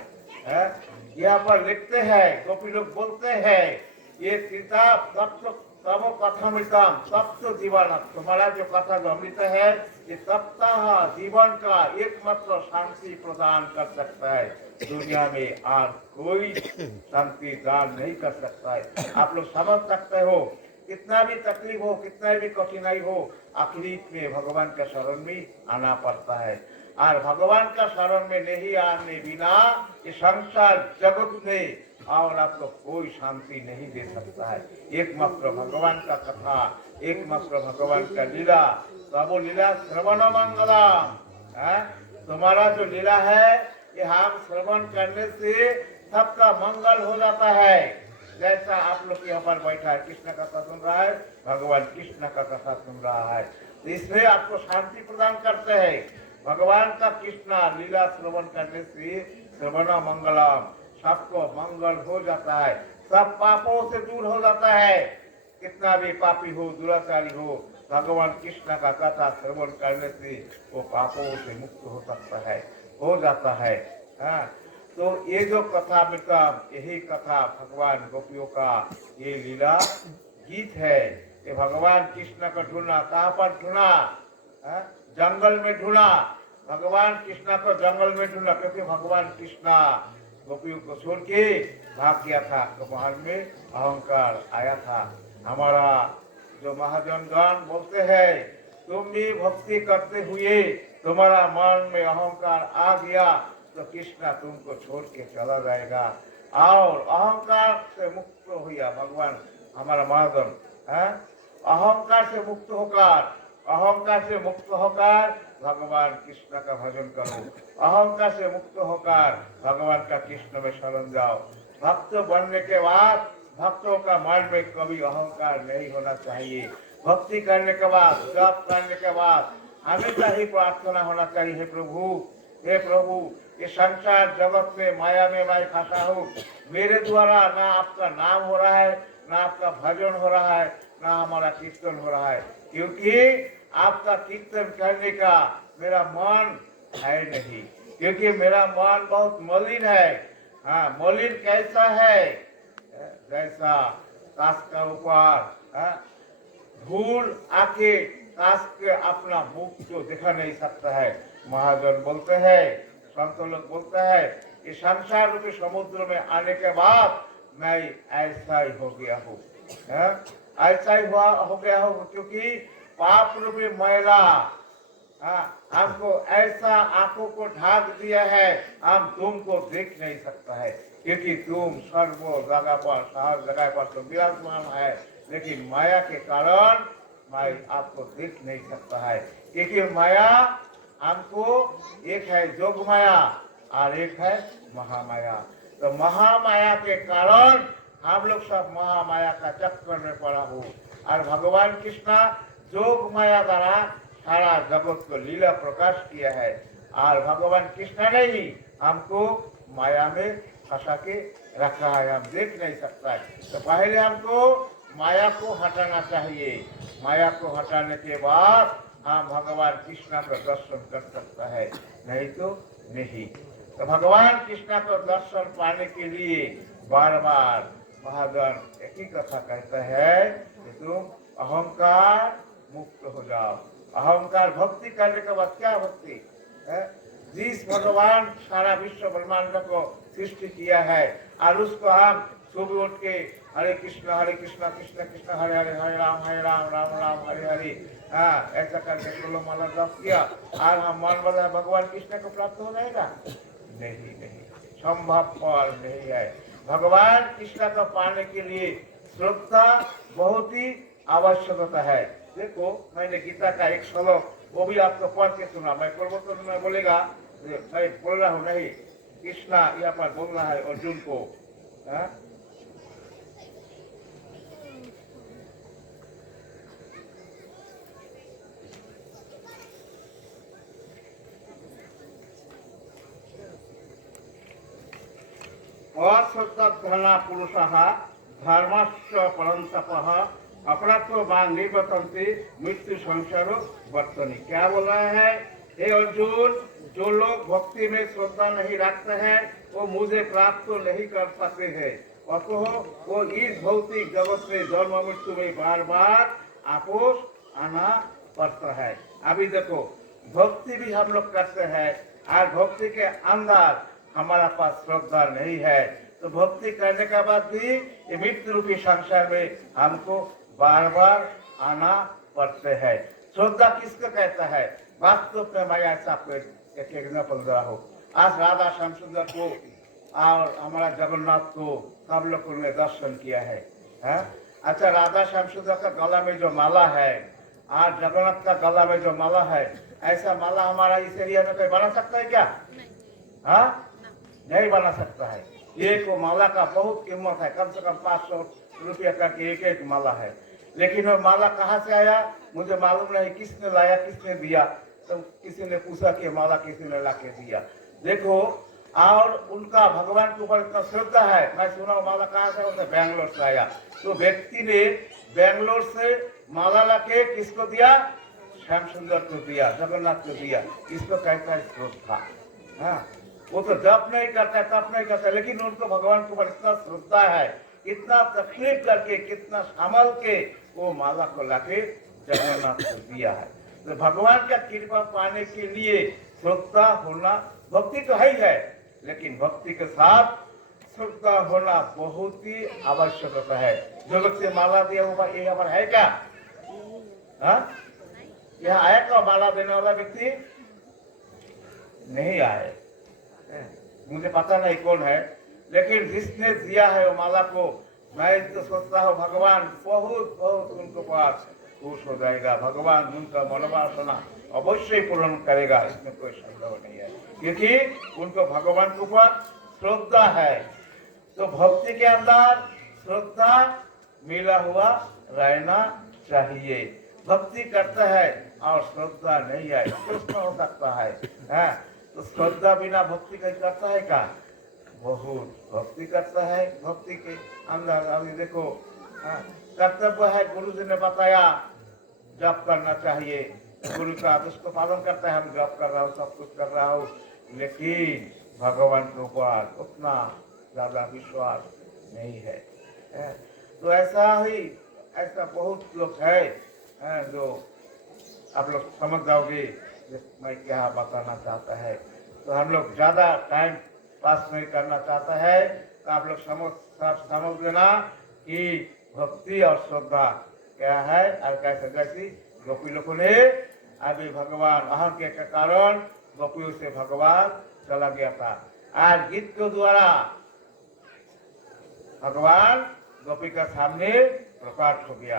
यहाँ पर लिखते हैं, गोपी लोग बोलते हैं ये त्रिताप तब कथामृतम तप्त जीवन, तुम्हारा जो कथा जो अमृत है ये सप्ताह जीवन का एकमात्र शांति प्रदान कर सकता है। दुनिया में आज कोई शांति दान नहीं कर सकता है। आप लोग समझ सकते हो कितना भी तकलीफ हो, कितना भी कठिनाई हो, आखिरी में भगवान का शरण में आना पड़ता है। और भगवान का शरण में नहीं आने बिना ये संसार जगत में और आपको कोई शांति नहीं दे सकता है। एकमात्र भगवान का कथा, एकमात्र भगवान का लीला, तब लीला श्रवण मंगलम, तुम्हारा जो लीला है ये हम श्रवण करने से सबका मंगल हो जाता है। जैसा आप लोग यहाँ पर बैठा है, कृष्ण का कथा सुन रहा है, भगवान कृष्ण का कथा सुन रहा है, तो इसमें आपको शांति प्रदान करते हैं। भगवान का कृष्ण लीला श्रवण करने से श्रवण मंगलम, सबको मंगल हो जाता है, सब पापों से दूर हो जाता है। कितना भी पापी हो, दुराचारी हो, भगवान कृष्ण का कथा श्रवण करने से वो पापों से मुक्त हो सकता है, हो जाता है। हाँ, तो ये जो कथा मृतम, यही कथा भगवान गोपियों का ये लीला गीत है। ये भगवान कृष्ण का ढूंढना, कहाँ पर ढूंढा? जंगल में ढूंढा। भगवान कृष्ण को जंगल में ढूंढा, क्योंकि भगवान कृष्ण गोपियों को छोड़ के भाग गया था, तो वहां में अहंकार आया था। हमारा जो महाजनगण बोलते हैं तुम भी भक्ति करते हुए तुम्हारा मन में अहंकार आ गया तो कृष्ण तुमको छोड़ के चला जाएगा। और अहंकार से मुक्त हुआ भगवान हमारा महाजन, अहंकार से मुक्त होकर, अहंकार से मुक्त होकर भगवान कृष्ण का भजन करो, अहंकार से मुक्त होकर भगवान का कृष्ण में शरण जाओ। भक्त बनने के बाद भक्तों का मन में कभी अहंकार नहीं होना चाहिए। भक्ति करने के बाद, जप करने के बाद हमेशा ही प्रार्थना होना चाहिए, हे प्रभु, हे प्रभु, ये संसार जगत में माया में मैं फंसा हूँ, मेरे द्वारा ना आपका नाम हो रहा है, ना आपका भजन हो रहा है, ना हमारा कीर्तन हो रहा है, क्योंकि आपका कीर्तन करने का मेरा मन है नहीं, क्योंकि मेरा मन बहुत मलिन है। हाँ, मलिन कैसा है? जैसा काश का ऊपर धूल आके काश के अपना मुख को दिखा नहीं सकता है। महाजन बोलते हैं, संत लोग बोलते हैं कि संसार रूपी समुद्र में आने के बाद मैं ऐसा ही हो गया हूँ, ऐसा ही हो गया हूँ, क्योंकि पाप रूपी मैला हमको ऐसा आंखों को ढाक दिया है, हम तुमको देख नहीं सकता है, क्योंकि तुम सर्व जगह पर हर जगह पर तो विराजमान है, लेकिन माया के कारण मैं आपको देख नहीं सकता है, क्योंकि माया हमको एक है जोग माया और एक है महामाया। तो महामाया के कारण हम लोग सब महामाया का चक्कर में पड़ा हो, और भगवान कृष्णा जोग माया द्वारा सारा जगत को लीला प्रकाश किया है, और भगवान कृष्ण ने ही हमको माया में फंसा के रखा है, हम देख नहीं सकता है। तो पहले हमको माया को हटाना चाहिए, माया को हटाने के बाद हम भगवान कृष्ण का दर्शन कर सकता है, नहीं तो नहीं। तो भगवान कृष्ण का दर्शन पाने के लिए बार बार महाजन एक ही कथा कहता है कि तुम अहंकार मुक्त हो जाओ। अहंकार भक्ति करने के बाद क्या भक्ति है? जिस भगवान सारा विश्व ब्रह्मांड को सृष्टि किया है और उसको हम सुबह उठ के हरे कृष्ण कृष्ण कृष्ण हरे हरे, हरे राम राम राम हरे हरे, ऐसा करके 16 माला जप किया और हम मान बदला भगवान कृष्ण को प्राप्त हो जाएगा? नहीं नहीं, संभव नहीं है। भगवान कृष्ण को पाने के लिए श्रद्धा बहुत ही आवश्यकता है। देखो, मैंने गीता का एक श्लोक वो भी आपको पढ़ के सुना, मैं पढ़ो तो मैं बोलेगा मैं बोल रहा हूँ नहीं, कृष्णा यहाँ पर बोल रहा है अर्जुन को। असत्तधना पुरुषः धर्मस्य परंतपः अपराधो मां निवर्तन्ते मृत्यु संसारो वर्तनी। क्या बोल रहा है? हे अर्जुन, जो लोग भक्ति में श्रद्धा नहीं रखते हैं वो मुझे प्राप्त तो नहीं कर सकते हैं, अतः वो इस भौतिक जगत में जन्म मृत्यु में बार बार आपस आना पड़ता है। अभी देखो, भक्ति भी हम लोग करते हैं और भक्ति के अंदर हमारा पास श्रद्धा नहीं है, तो भक्ति करने के बाद भी ये मृत्यु रूपी संसार में हमको बार बार आना पड़ते हैं। श्रद्धा किसको कहता है? वास्तव में मैं ऐसा एक एग्जाम्पल दे रहा हूँ। आज राधा श्याम सुंदर को और हमारा जगन्नाथ को सब लोगों ने दर्शन किया है, अच्छा, राधा श्याम सुंदर का गला में जो माला है और जगन्नाथ का गला में जो माला है, ऐसा माला हमारा इस एरिया में कोई बना सकता है क्या? नहीं बना सकता है। एक माला का बहुत कीमत है, कम से कम 500 रुपया करके एक माला है, लेकिन वो माला कहाँ से आया मुझे मालूम नहीं, किसने लाया किसने दिया, तो किसी ने पूछा कि माला किसी ने ला के दिया। देखो, और उनका भगवान के ऊपर इतना श्रद्धा है। मैं सुना माला कहाँ से? उसे बेंगलोर से आया। तो व्यक्ति ने बेंगलोर से माला ला के किसको दिया? श्याम सुंदर को दिया, जगन्नाथ को दिया। इसको कहता है श्रद्धा। वो तो जप नहीं करता, तप नहीं करता, लेकिन उनको भगवान के ऊपर इतना श्रद्धा है, इतना तकलीफ करके, कितना संभल के वो माला को लाके जगन्नाथ को दिया है। तो भगवान का कृपा पाने के लिए श्रद्धा होना, भक्ति तो है ही है, लेकिन भक्ति के साथ श्रद्धा होना बहुत ही आवश्यकता है। जो लोग से माला दिया हुआ ये हमारा है क्या? यहाँ आया क्या माला देने वाला व्यक्ति? नहीं आए, मुझे पता नहीं कौन है, लेकिन जिसने दिया है वो माला को, मैं तो सोचता हूँ भगवान बहुत बहुत उनको पास खुश हो जाएगा। भगवान उनका मनोवासना अवश्य पूर्ण करेगा, इसमें कोई संदेह नहीं है, क्योंकि उनको भगवान के ऊपर श्रद्धा है। तो भक्ति के अंदर श्रद्धा मिला हुआ रहना चाहिए। भक्ति करता है और श्रद्धा नहीं है, कृष्ण हो सकता है, तो श्रद्धा बिना भक्ति करता है क्या? बहुत भक्ति करता है। भक्ति के अंदर अभी देखो, कर्तव्य है, गुरु जी ने बताया जप करना चाहिए, गुरु का आदेश को पालन करता है, हम जप कर रहा हूँ, सब कुछ कर रहा हूँ, लेकिन भगवान के ऊपर उतना ज्यादा विश्वास नहीं है। तो ऐसा बहुत लोग है जो आप लोग समझ जाओगे कि मैं क्या बताना चाहता है। तो हम लोग ज़्यादा टाइम पास नहीं करना चाहता है, तो आप लोग समझ लेना कि भक्ति और श्रद्धा क्या है और कैसे कैसी गोपी लोगों ने अभी भगवान अहम के कारण गोपियों से भगवान चला गया था। आज गीत के द्वारा भगवान गोपी का सामने प्रकट हो गया।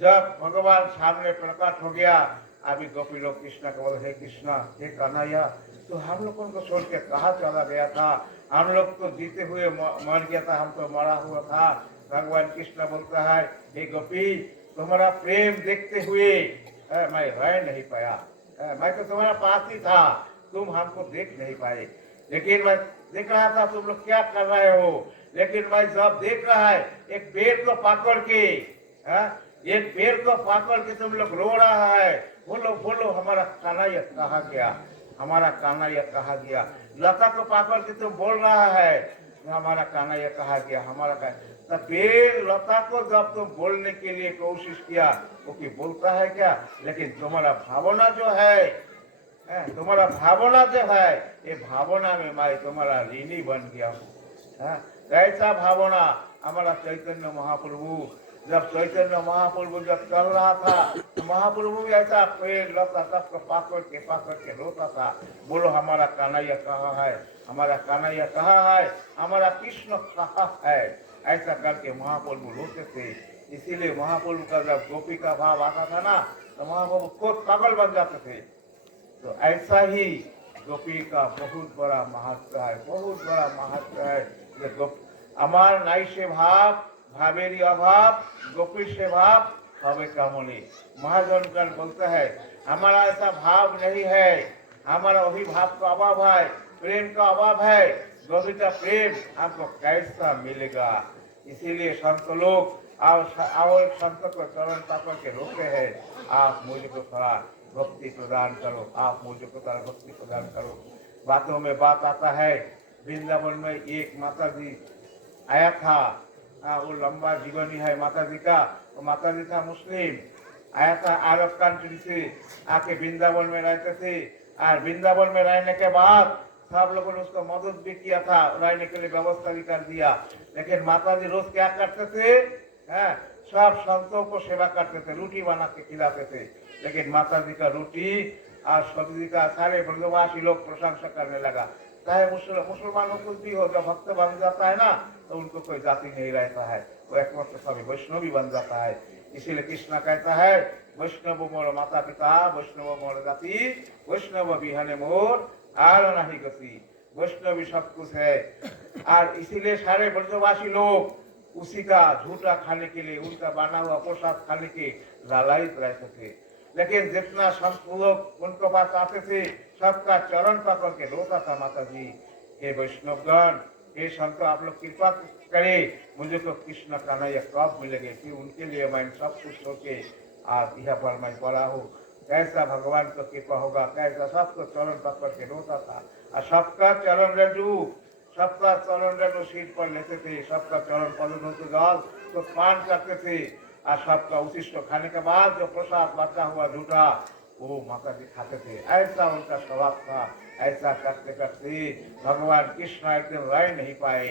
जब भगवान सामने प्रकट हो गया, अभी गोपी लोग कृष्ण को बोले, हे कृष्णा, हे कन्हैया, तो हम लोगों को छोड़ के कहाँ चला गया था? हम लोग तो जीते हुए मर गया था, हम तो मरा हुआ था। भगवान कृष्ण बोलता है, हे गोपी, तुम्हारा प्रेम देखते हुए मैं रह नहीं पाया। मैं तो तुम्हारा पास ही था, तुम हमको देख नहीं पाए, लेकिन मैं देख रहा था तुम लोग क्या कर रहे हो। लेकिन मैं जब देख रहा है एक पेड़ को पकड़ के, एक पेड़ को पकड़ के तुम लोग रो रहा है, बोलो बोलो हमारा कन्हैया कहाँ गया, हमारा कन्हैया कहाँ गया। लता को पकड़ के तुम बोल रहा है हमारा कन्हैया कहाँ गया, हमारा तो पेड़ लता को जब तुम बोलने के लिए कोशिश किया, वो की बोलता है क्या? लेकिन तुम्हारा भावना जो है, तुम्हारा भावना जो है, ये भावना में मैं तुम्हारा ऋणी बन गया हूँ। ऐसा भावना हमारा चैतन्य महाप्रभु, जब चैतन्य महाप्रभु जब चल रहा था, तो महाप्रभु भी ऐसा पेड़ लता सबको पकड़ के रोता था, बोलो हमारा कन्हैया कहाँ है, हमारा कन्हैया कहाँ है, हमारा कृष्ण कहाँ है। ऐसा करके महाप्रभु रोते थे। इसीलिए महाप्रभु का जब गोपी का भाव आता था ना, तो महाप्रभु खुद पागल बन जाते थे। तो ऐसा ही गोपी का बहुत बड़ा महत्व है, बहुत बड़ा महत्व है। अमार नाई से भाव भावेरी अभाव, गोपी से भाव हवे कामनी। महाजनगण बोलता है हमारा ऐसा भाव नहीं है, हमारा वही भाव का अभाव है, प्रेम का अभाव है। गोपी का प्रेम आपको कैसा मिलेगा? इसीलिए संत लोग और संत को चरण पकड़ के रोके हैं, आप मुझको थोड़ा भक्ति प्रदान करो, आप मुझको थोड़ा भक्ति प्रदान करो। बातों में बात आता है, वृंदावन में एक माता जी आया था, वो लंबा जीवनी है माता जी का। तो माता जी था मुस्लिम, आया था अरब कंट्री से, आके वृंदावन में रहते थे। और वृंदावन में रहने के बाद सब लोगों ने उसको मदद भी किया था, रहने के लिए व्यवस्था भी कर दिया। लेकिन माता जी रोज क्या करते थे? सब संतों को सेवा करते थे, रोटी बना के खिलाते थे। लेकिन माता जी का रोटी और सब्जी का सारे ब्रजवासी लोग प्रशंसा करने लगा। चाहे मुसलमानों को भी हो, जब भक्त बन जाता है ना, तो उनको कोई जाति नहीं रहता है, वो एकमात्र सभी वैष्णव बन जाता है। इसीलिए कृष्ण कहता है, वैष्णव मोर माता पिता, वैष्णव मोर जाति, वैष्णव बिहने मोर आर नहीं गति। वैष्णवी सब कुछ है। और इसीलिए सारे ब्रजवासी लोग उसी का झूठा खाने के लिए, उनका बना हुआ प्रसाद खाने के लालयित रहते थे। लेकिन जितना संत लोग उनको पास आते थे, सबका चरण पकड़ के रोता था, माता जी हे वैष्णवगण, हे संत, आप लोग कृपा करे, मुझे तो कृष्ण कन्हैया कब मिलेंगे, कि उनके लिए मैं सब कुछ होके आज यहाँ पर मैं पड़ा हूँ। कैसा भगवान को कृपा होगा, कैसा सबको चरण पकड़ के रोता था। और सबका चरण रजू, सबका चरण रजू सीट पर लेते थे, सबका चरण पद धोते जल तो पान करते थे। और सबका उशिष्ट खाने के बाद जो प्रसाद बचा हुआ झूठा, वो माता जी खाते थे। ऐसा उनका स्वभाव था। ऐसा करते करते भगवान कृष्ण एक दिन रह नहीं पाए।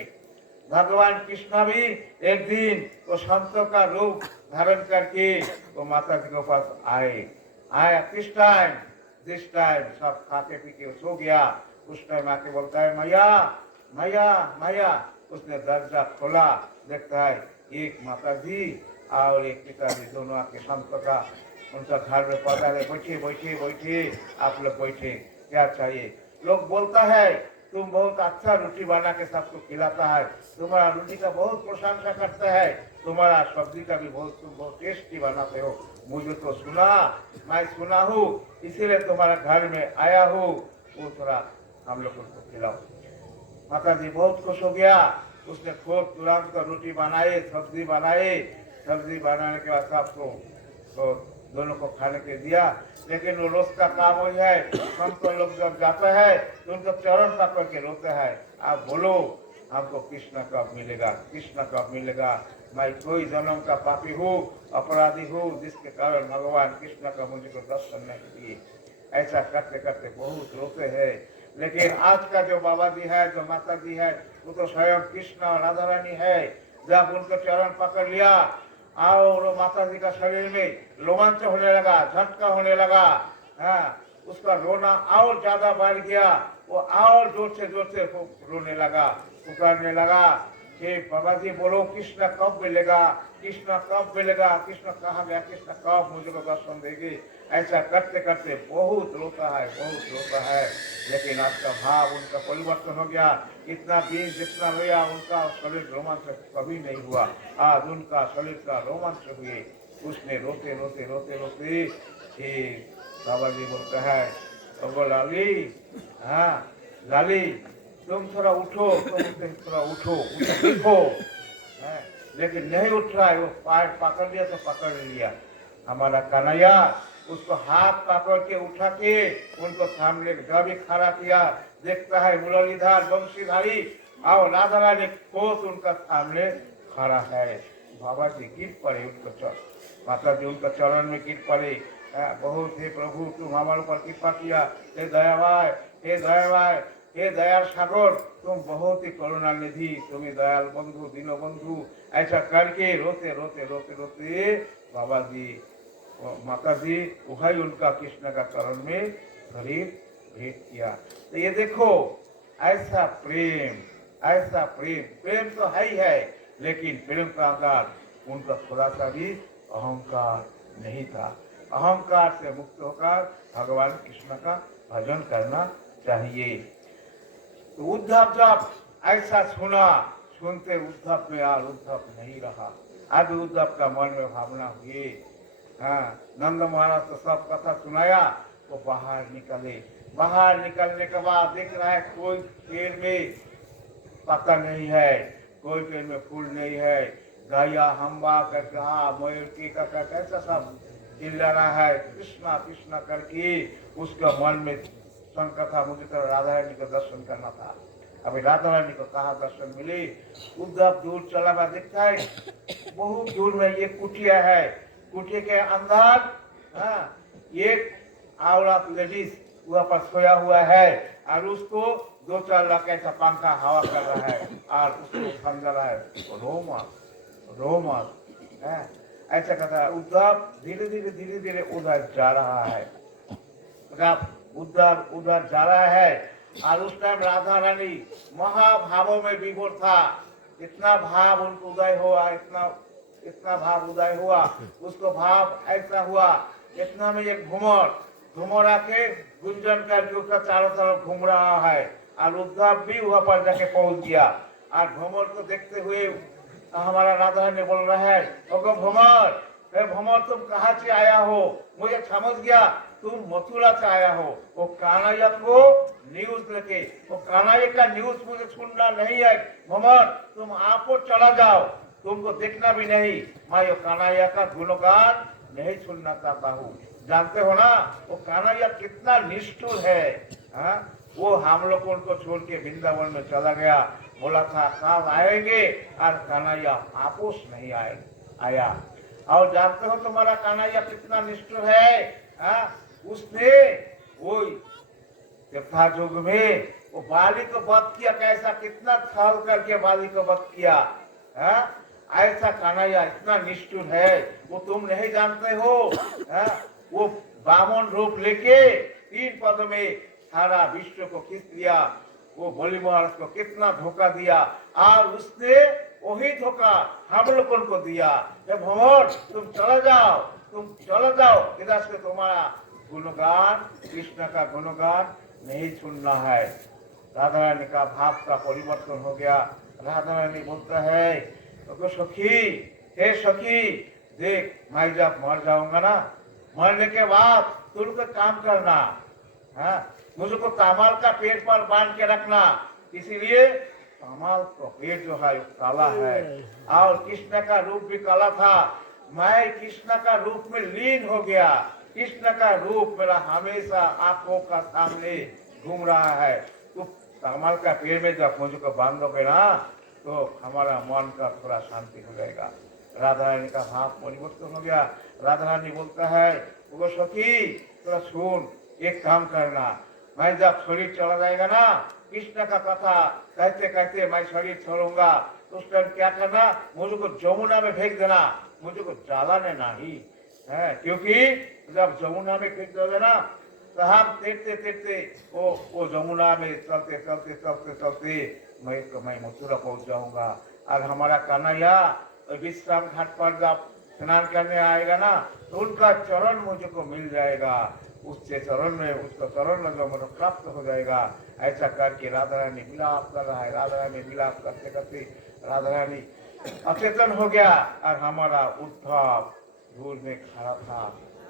भगवान कृष्ण भी एक दिन वो संतों का रूप धारण करके वो माता जी के पास आया। किस टाइम? जिस टाइम सब खाते पी के सो गया, उस टाइम आके बोलता है, मैया मैया मैया। उसने दरवाजा खोला, देखता है एक माता जी और एक पिताजी दोनों आके संत का उनका घर में पधारे। बैठिए बैठिए बैठिए, आप लोग बैठे, क्या चाहिए? लोग बोलता है तुम बहुत अच्छा रोटी बना के सबको खिलाता है, तुम्हारा रोटी का बहुत प्रशंसा करता है, तुम्हारा सब्जी का भी तुम बहुत टेस्टी बनाते हो। मुझे तो सुना, मैं सुना हूँ, इसीलिए तुम्हारा घर में आया हूँ, वो थोड़ा हम लोग को खिलाओ। माता जी बहुत खुश हो गया। उसने खूब तुरंत रोटी बनाए, सब्जी बनाए। सब्जी बनाने के बाद सबको तो दोनों को खाने के दिया। लेकिन वो रोज का काम वही है, संत लोग जब जाता है तो उनको चरण पकड़ के रोते हैं, आप बोलो हमको कृष्ण कब मिलेगा, कृष्ण कब मिलेगा। मैं कोई जन्म का पापी हूँ, अपराधी हूँ, जिसके कारण भगवान कृष्ण का मुझको दर्शन नहीं दिए। ऐसा करते करते बहुत रोते हैं। लेकिन आज का जो बाबा जी है, जो माता जी है, वो तो स्वयं कृष्ण और राधा रानी है। जब उनको चरण पकड़ लिया और वो माता जी का शरीर में रोमांच होने लगा, झटका होने लगा। हाँ, उसका रोना और ज्यादा बढ़ गया। वो और जोर से रोने लगा, पुकारने लगा कि बाबा जी बोलो कृष्ण कब मिलेगा, कृष्ण कब मिलेगा, कृष्ण कहाँ गया, कृष्ण कब मुझे दर्शन देगी। ऐसा करते करते बहुत रोता है, बहुत रोता है। लेकिन आज का भाव उनका परिवर्तन हो गया। इतना बीज जितना रोया, उनका शरीर रोमांच कभी नहीं हुआ। आज उनका शरीर का रोमांच हुए। उसने रोते रोते रोते रोते बाबा जी बोलता है, तो लाली, हाँ लाली तुम थोड़ा उठो, तुम थोड़ा उठो, देखो। लेकिन नहीं उठ रहा है। वो पैर पकड़ लिया तो पकड़ लिया। हमारा कन्हैया उसको हाथ पकड़ के उठा के उनको सामने भी खड़ा किया। देखता है मुरलीधर वंशीधारी और राधा रानी कोस उनका सामने खड़ा है। बाबा जी गिर पड़े उनको माता जी उनका चरण में गिर पड़े। बहुत हे प्रभु तुम हमारे ऊपर कृपा किया, हे दयावाय, हे दयावाय, हे दयाल सागर, तुम बहुत ही करुणा निधि, तुम्हें दयाल बंधु, दीनो बंधु। ऐसा करके रोते रोते रोते रोते बाबा जी माता जी वही उनका कृष्ण का चरण में शरीर भेंट किया। तो ये देखो ऐसा प्रेम, ऐसा प्रेम, प्रेम तो है ही है, लेकिन प्रेम का अंदर उनका थोड़ा सा भी अहंकार नहीं था। अहंकार से मुक्त होकर भगवान कृष्ण का भजन करना चाहिए। तो उद्धव जब ऐसा सुना, सुनते उद्धव में और उद्धव नहीं रहा। अब उद्धव का मन में भावना हुई। हाँ, नंद महाराज तो सब कथा सुनाया। वो बाहर निकले। बाहर निकलने के बाद देख रहा है कोई पेड़ में पत्ता नहीं है, कोई पेड़ में फूल नहीं है। गाया हम्बा करके, हाँ मयूर की का कैसा सब चिल्ला रहा है, कृष्णा कृष्णा करके। उसका मन में शंका था, मुझे तो राधा रानी को दर्शन करना था। अभी राधा रानी को कहा दर्शन मिली। उद्धव दूर चला हुआ दिखता है, बहुत दूर में ये कुटिया है। कुटिया के अंदर एक औरत लेडीज वहाँ पर सोया हुआ है और उसको 2-4 लाख ऐसा पंखा हवा कर रहा है और उसको समझा रहा है रोमस रोमस। ऐसा कहता है। उद्धव धीरे धीरे उधर जा रहा है। उधर जा रहा है और उस टाइम राधा रानी महाभावों में विभोर था। इतना भाव उनको उदय हुआ, इतना भाव उदय हुआ। उसको भाव ऐसा हुआ, इतना में एक घूमर आके गुंजन करके उसका चारों तरफ घूम रहा है और उद्धव भी वहां पर जाके पहुंच गया। और घूमर को देखते हुए हमारा राधा ने बोल रहा है, ओगो भ्रमर तुम कहाँ से आया हो? मुझे समझ गया तुम मथुरा से आया हो। वो कान्हैया को न्यूज लेके, वो कान्हैया का न्यूज मुझे सुनना नहीं है। भ्रमर तुम आपको चला जाओ, तुमको देखना भी नहीं। मैं ये कान्हैया का गुणगान नहीं सुनना चाहता हूँ। जानते हो ना वो कान्हैया कितना निष्ठुर है। वो हम लोग उनको छोड़ के वृंदावन में चला गया। बोला था कब आएंगे और कान्हैया वापस नहीं आया। और जानते हो तुम्हारा कान्हैया कितना निष्ठुर है। उसने वो युग में वो बाली को वध किया। कैसा, कितना छल करके बाली को वध किया। ऐसा कान्हैया इतना निष्ठुर है, वो तुम नहीं जानते हो। वो बामन रूप लेके 3 पद में सारा विश्व को खींच लिया। वो बलि महाराज को कितना धोखा दिया और उसने वही धोखा हम लोगों को दिया। भ्रमर तुम चले जाओ, इधर से तुम्हारा गुणगान, कृष्ण का गुणगान नहीं सुनना है। राधा रानी का भाव का परिवर्तन हो गया। राधा रानी बोलता है, तो सखी, हे सखी देख, मैं जब मर जाऊंगा ना, मरने के बाद तुमको काम करना, मुझको कमाल का पेड़ पर बांध के रखना। इसीलिए कमाल का पेड़ जो है काला है और कृष्ण का रूप भी काला था। मैं कृष्ण का रूप में लीन हो गया। कृष्ण का रूप मेरा हमेशा आंखों का सामने घूम रहा है। तो कमाल का पेड़ में जब मुझको बांधोगे ना, तो हमारा मन का थोड़ा शांति हो जाएगा। राधा रानी का भाव परिवर्तन हो गया। राधा रानी बोलता है, वो सखी थोड़ा सुन, एक काम करना, मैं जब शरीर चला जाएगा ना, कृष्ण का कथा कहते कहते मैं शरीर छोड़ूंगा, तो उस टाइम क्या करना, मुझे को जमुना में फेंक देना, मुझे को जलाने नहीं है, क्योंकि जब जमुना में फेंक दोगे ना, तो हम तैरते तैरते वो जमुना में चलते चलते चलते चलते मैं मथुरा पहुंच जाऊंगा। और हमारा कन्हैया विश्राम घाट पर जब स्नान करने आएगा ना, तो उनका चरण मुझको मिल जाएगा, उसके चरण में, उसका चरण में जो मुझे प्राप्त हो जाएगा। ऐसा करके राधा रानी विलाप कर रहा है। राधा रानी विलाप करते करते राधा रानी अचेतन हो गया। और हमारा उद्धव दूर में खड़ा था।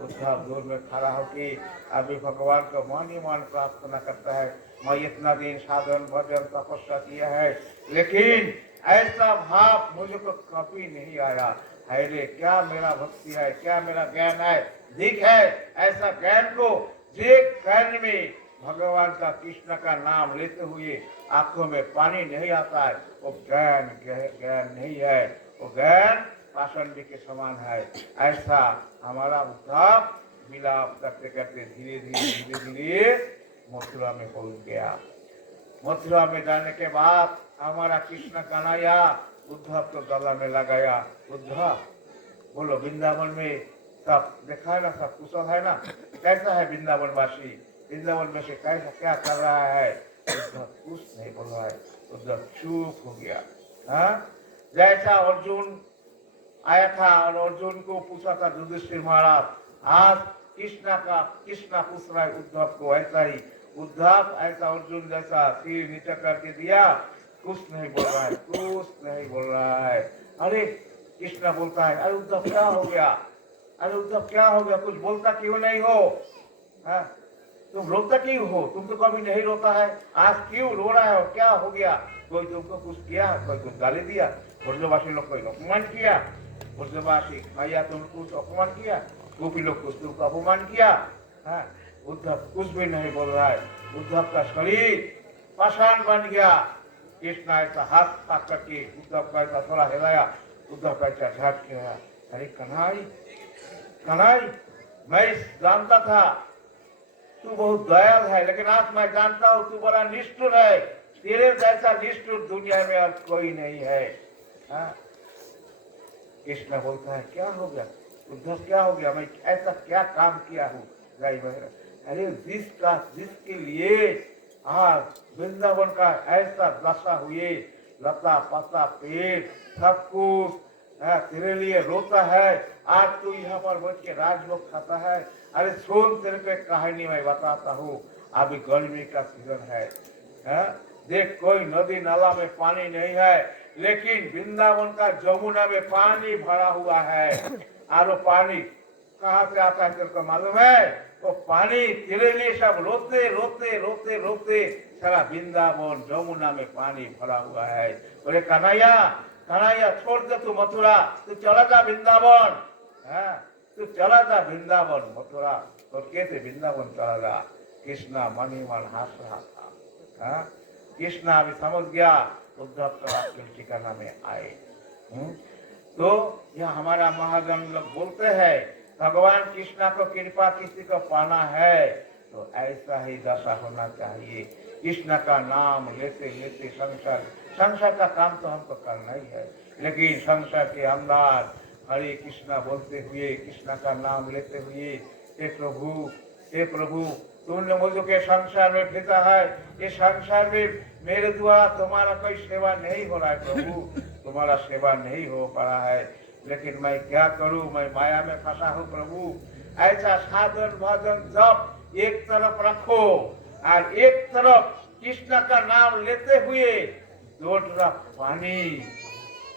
उद्धव दूर में खड़ा होके अभी भगवान को मान ही मान प्रार्थना करता है, मैं इतना दिन साधन भजन तपस्या किया है, लेकिन ऐसा भाव मुझे को कभी नहीं आया है रे। क्या मेरा भक्ति है, क्या मेरा ज्ञान है, दिख है ऐसा ज्ञान को, जे ज्ञान में भगवान का कृष्ण का नाम लेते हुए आंखों में पानी नहीं आता है, वो ज्ञान ज्ञान नहीं है, वो ज्ञान पाषाणी के समान है। ऐसा हमारा उद्धव विलाप करते करते धीरे धीरे धीरे धीरे मथुरा में पहुंच गया। मथुरा में जाने के बाद हमारा कृष्ण कन्हैया उद्धव को गला में लगाया। उद्धव बोलो, वृंदावन में सब देखा है ना, सब कुशल है ना, कैसा है वृंदावन वासी, वृंदावन में से कैसा क्या कर रहा है? उद्धव कुछ नहीं बोल रहा है। उद्धव चुप हो गया। हाँ, जैसा अर्जुन आया था और अर्जुन को पूछा था युधिष्ठिर महाराज, आज कृष्णा पूछ रहा है उद्धव को, ऐसा ही उद्धव ऐसा अर्जुन जैसा सिर नीचे करके दिया, कुछ नहीं बोल रहा है, कुछ नहीं बोल रहा है। अरे कृष्ण बोलता है, अरे उद्धव क्या हो गया, अरे उद्धव क्या हो गया, कुछ बोलता क्यों नहीं हो? हाँ, तुम रोता क्यों हो? तुम तो कभी नहीं रोता है, आज क्यों रो रहा है, क्या हो गया? कोई तुमको कुछ किया, कोई कुछ गाली दिया, ब्रजवासी लोग कोई अपमान किया, ब्रजवासी भैया तुमको कुछ अपमान किया, गोपी लोग कुछ तुमको अपमान किया? हाँ, उद्धव कुछ भी नहीं बोल रहा है। उद्धव का शरीर पाषाण बन गया। कृष्ण ऐसा हाथ पाक करके उद्धव का ऐसा थोड़ा हिलाया, उद्धव का ऐसा झट के आया, अरे कन्हई कन्हई, मैं जानता था तू बहुत दयाल है, लेकिन आज मैं जानता हूँ तू बड़ा निष्ठुर है, तेरे जैसा निष्ठुर दुनिया में अब कोई नहीं है। हाँ? कृष्ण बोलता है, क्या हो गया उद्धव, क्या हो गया, मैं ऐसा क्या काम किया हूँ? अरे जिसके लिए आज वृंदावन का ऐसा दशा हुए, लता पता पेड़ सब कुछ तेरे लिए रोता है, आज तू यहाँ पर बैठ के राजभोग खाता है। अरे सुन, तेरे को एक कहानी मैं बताता हूँ। अभी गर्मी का सीजन है, देख कोई नदी नाला में पानी नहीं है, लेकिन वृंदावन का जमुना में पानी भरा हुआ है। और वो पानी कहाँ से आता है तेरे को मालूम है? वो पानी तेरे लिए सब रोते रोते रोते रोते सारा वृंदावन जमुना में पानी भरा हुआ है। बोले कन्हैया कन्हैया, छोड़ दे तू मथुरा, तू चला जा वृंदावन, तू चला जा वृंदावन मथुरा, तो कहते वृंदावन चला जा। कृष्णा मन ही मन हंस रहा था। कृष्णा अभी समझ गया उद्धव तो आपके ठिकाना में आए। तो यह हमारा महाजन लोग बोलते हैं, भगवान कृष्णा को कृपा किसी को पाना है तो ऐसा ही दशा होना चाहिए। कृष्ण का नाम लेते लेते संसार का काम तो हमको करना ही है, लेकिन संसार के अंदर हरे कृष्णा बोलते हुए, कृष्ण का नाम लेते हुए, हे प्रभु तुमने मुझे के संसार में भेजा है, ये संसार में मेरे द्वारा तुम्हारा कोई सेवा नहीं हो रहा है प्रभु, तुम्हारा सेवा नहीं हो पा रहा है, लेकिन मैं क्या करूं, मैं माया में फंसा हूं प्रभु। ऐसा साधन भजन जब एक तरफ रखो और एक तरफ कृष्ण का नाम लेते हुए दो तरफ पानी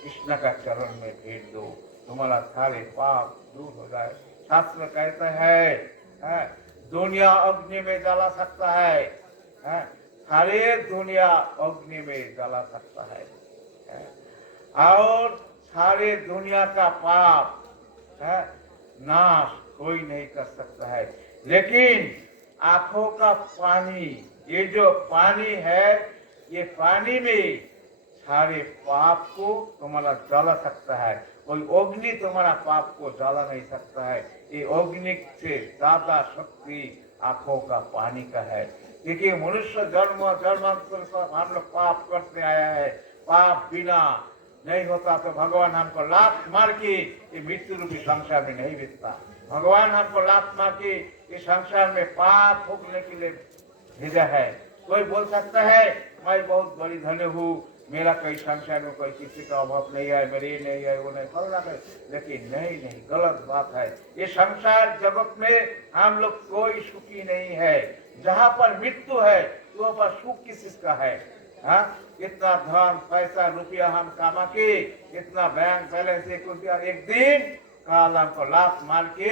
कृष्ण का चरण में फेंक दो, तुम्हारा सारे पाप दूर हो जाए। शास्त्र कहते हैं दुनिया अग्नि में जला सकता है, सारे दुनिया अग्नि में जला सकता है, और सारे दुनिया का पाप नाश कोई नहीं कर सकता है, लेकिन आंखों का पानी, ये जो पानी है, ये पानी में सारे पाप को तुम्हारा जला सकता है, कोई अग्नि तुम्हारा पाप को जला नहीं सकता है। ये अग्नि से ज्यादा शक्ति आंखों का पानी का है। देखिए मनुष्य जन्मांतर से हम लोग पाप करते आया है, पाप बिना नहीं होता तो भगवान हमको लात मार के ये मृत्यु रूपी संसार में नहीं बीतता। भगवान हमको लात मार के इस संसार में पाप भोगने के लिए भेजा है। कोई बोल सकता है मैं बहुत बड़ी धन्य हूँ, मेरा कोई संसार में कोई किसी का अभाव नहीं है, मेरे ये नहीं है वो नहीं फलना है, लेकिन नहीं नहीं, गलत बात है। ये संसार जगत में हम लोग कोई सुखी नहीं है। जहाँ पर मृत्यु है वहाँ पर सुख किस का है? हाँ, इतना धन पैसा रुपया हम कमा के, इतना बैंक बैलेंस एक दिन काल हमको लात मार के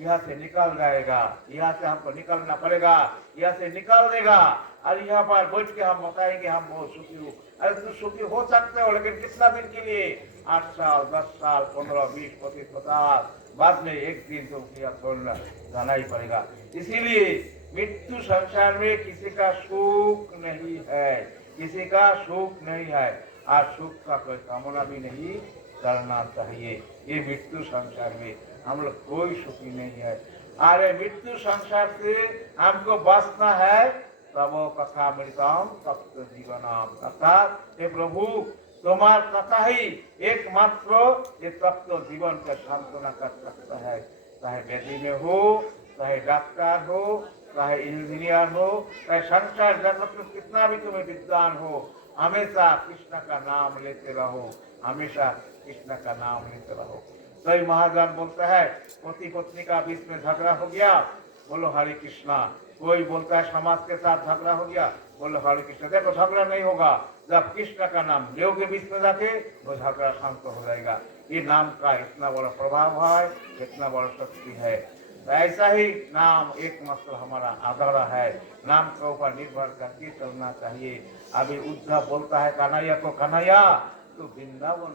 यहाँ से निकल जाएगा, यहाँ से हमको निकलना पड़ेगा, यहाँ से निकल देगा और यहाँ पर बैठ के हम बताएंगे हम बहुत सुखी हूँ। अरे तुम सुखी हो सकते हो, लेकिन कितना दिन के लिए? 8 साल 10 साल 15 20 25 50, बाद में एक दिन तो यहाँ छोड़ना जाना ही पड़ेगा। इसीलिए मृत्यु संसार में किसी का सुख नहीं है, किसी का सुख नहीं है और सुख का कोई कामना भी नहीं करना चाहिए। ये मृत्यु संसार में हम लोग कोई सुखी नहीं है। अरे मृत्यु संसार से हमको बचना है, तब कथा मृतम तप्त जीवनाम, अर्थात हे प्रभु तुम्हार कथा ही एकमात्र ये तप्त जीवन का सांत्वना कर सकता है। चाहे वेदी में हो, चाहे डॉक्टर हो, चाहे इंजीनियर हो, चाहे संसार जगत में कितना भी तुम्हें विद्वान हो, हमेशा कृष्ण का नाम लेते रहो, हमेशा कृष्ण का नाम लेते रहो। कई महाजन बोलता है पति पत्नी का बीच में झगड़ा हो गया, बोलो हरे कृष्णा। कोई बोलता है समाज के साथ झगड़ा हो गया, बोलो हरे कृष्ण। देखो झगड़ा नहीं होगा, जब कृष्ण का नाम लोगे बीच में जाके वो झगड़ा शांत हो जाएगा। ये नाम का इतना बड़ा प्रभाव है, इतना बड़ा शक्ति है। तो ऐसा ही नाम एकमात्र हमारा आधार है, नाम के ऊपर निर्भर करके चलना चाहिए। अभी उद्धव बोलता है कन्हैया को, कन्हैया तू वृंदावन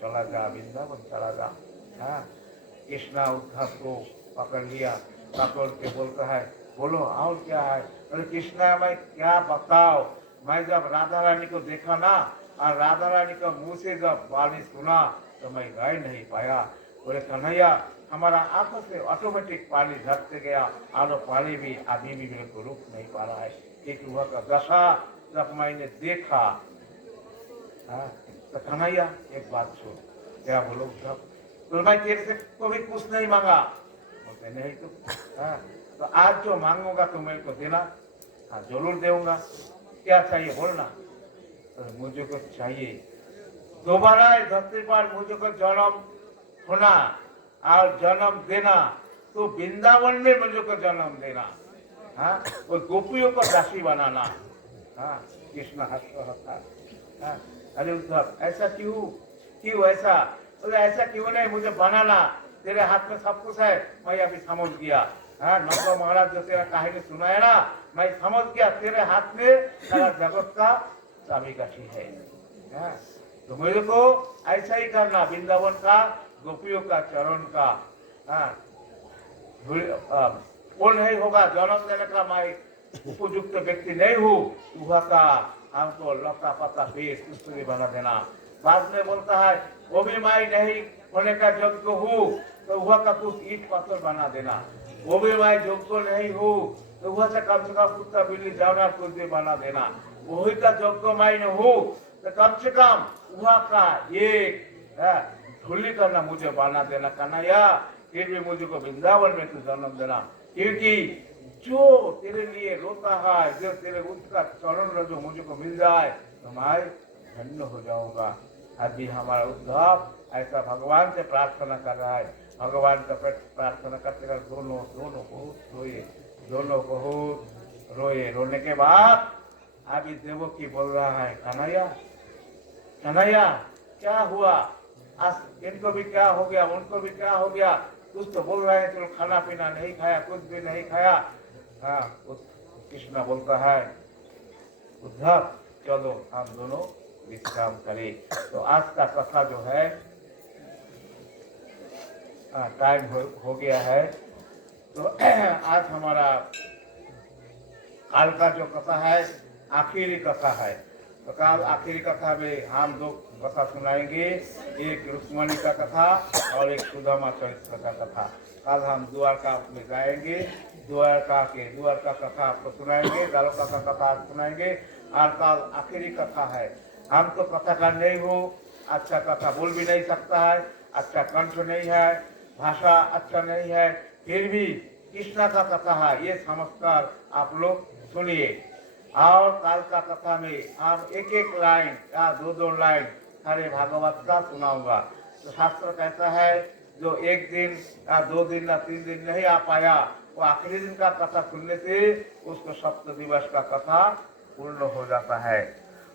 चला जा, वृंदावन चला जा। हाँ, कृष्णा उद्धव को पकड़ लिया, पकड़ के बोलता है बोलो और क्या है? अरे कृष्णा मैं क्या बताओ, मैं जब राधा रानी को देखा ना और राधा रानी का मुंह से जब वाणी सुना तो मैं गा नहीं पाया। बोले कन्हैया हमारा आंखों से ऑटोमेटिक पानी झड़ते गया और पानी भी अभी भी मेरे को रुक नहीं पा रहा है। एक वह का दशा जब मैंने देखा। हाँ, तो कन्हैया एक बात सुन, क्या बोलो उद्धव? तो मैं तेरे से कभी कुछ नहीं मांगा। बोलते नहीं तो हाँ, तो आज जो मांगूंगा तो मेरे को देना। हाँ जरूर दूंगा। क्या चाहिए बोलना? तो मुझे को चाहिए दोबारा इस धरती पर मुझे को जन्म होना और जन्म देना, तो वृंदावन में मुझे को जन्म देना। हाँ, वो गोपियों को दासी बनाना। हाँ, कृष्ण हंसता। हाँ, अरे उद्धव ऐसा क्यों, क्यों ऐसा? बोले ऐसा क्यों नहीं, मुझे बनाना, तेरे हाथ में सब कुछ है, मैं अभी समझ गया। हाँ, नंद महाराज जो तेरा कहानी सुनाया ना, मैं समझ गया तेरे हाथ में सारा जगत का चाबीकाठी है। हाँ, तो मेरे को ऐसा ही करना, वृंदावन का, गोपियों का, चरण का। हाँ, वो नहीं होगा जन्म देने का, मैं उपयुक्त व्यक्ति नहीं हूँ, वह का हमको लता पता पेश पुष्प बना देना। बाद में बोलता है वो भी मैं नहीं होने का योग्य हूँ, तो वह का कुछ ईट पत्थर बना देना। वो भी मैं योग्य नहीं हूँ, तो वह से कम कुत्ता बिल्ली जानवर कुछ भी बना देना। वही का योग्य मैं नहीं हूँ, तो कम से कम वह का एक धूली करना मुझे बना देना। कन्हैया फिर भी मुझे को वृंदावन में तू जन्म देना, क्योंकि जो तेरे लिए रोता है, जो तेरे उसका चरण जो मुझे को मिल जाए तो मैं धन्य हो जाऊंगा। अभी हमारा उद्धव ऐसा भगवान से प्रार्थना कर रहा है। भगवान का प्रार्थना करते कर दोनों बहुत रोए, दोनों बहुत रोए। रोने के बाद अभी देवकी बोल रहा है कन्हैया, कन्हैया क्या हुआ? आज इनको भी क्या हो गया, उनको भी क्या हो गया? कुछ तो बोल रहे हैं, चलो खाना पीना नहीं खाया, कुछ भी नहीं खाया। हाँ, कृष्ण बोलता है उद्धव चलो हम दोनों विश्राम करें। तो आज का कथा जो है टाइम हो गया है, तो आज हमारा काल का जो कथा है आखिरी कथा है। तो कल आखिरी कथा में हम दो कथा सुनाएंगे, एक रुक्मणी का कथा और एक सुदामा चरित्र का कथा। कल हम द्वारका में जाएंगे, द्वारका कथा आपको सुनाएंगे, द्वारका का कथा सुनाएंगे। और कल आखिरी कथा है। हम तो कथाकार नहीं हो, अच्छा कथा बोल भी नहीं सकता है, अच्छा कंठ नहीं है, भाषा अच्छा नहीं है, फिर भी कृष्णा का कथा है, ये समझकर आप लोग सुनिए। और काल का कथा में आप एक एक लाइन या दो दो लाइन सारे भागवत का सुनाऊंगा। तो शास्त्र कहता है जो एक दिन या 2 दिन या 3 दिन नहीं आ पाया, वो आखिरी दिन का कथा सुनने से उसको सप्त दिवस का कथा पूर्ण हो जाता है।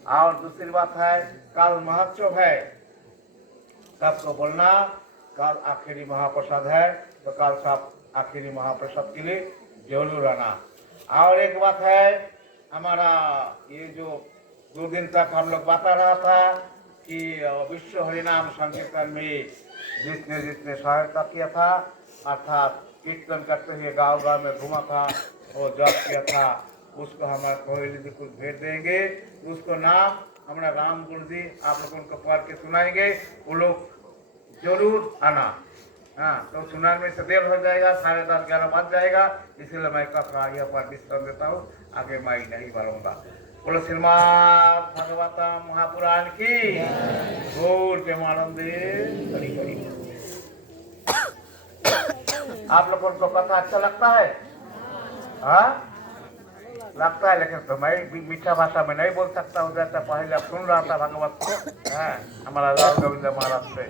और दूसरी बात है, कल महोत्सव है, सबको बोलना कल आखिरी महाप्रसाद है, तो कल सब आखिरी महाप्रसाद के लिए जरूर आना। और एक बात है, हमारा ये जो 2 दिन तक हम लोग बता रहा था कि विश्व हरिनाम संकीर्तन में जिसने सहायता किया था, अर्थात कीर्तन करते हुए गांव में घुमा था और जप किया था, उसको हमारे कोयली जी कुछ भेज देंगे। उसको नाम हमारा राम गुरु जी आप लोगों को पढ़ के सुनाएंगे, वो लोग जरूर आना। हाँ, तो सुनाने में से देर हो जाएगा, 10:30-11 बज जाएगा, इसीलिए मैं कथा यहाँ पर विश्राम देता हूँ, आगे मैं नहीं बढ़ूंगा। बोलो श्रीमद् भागवतम महापुराण की गौर प्रेमानंदे हरि हरि। आप लोगों को कथा अच्छा लगता है? हाँ लगता है, लेकिन तो मैं मीठा भाषा में नहीं बोल सकता हूँ, जैसा पहले सुन रहा था भागवत को, हमारा लाल गोविंद महाराज से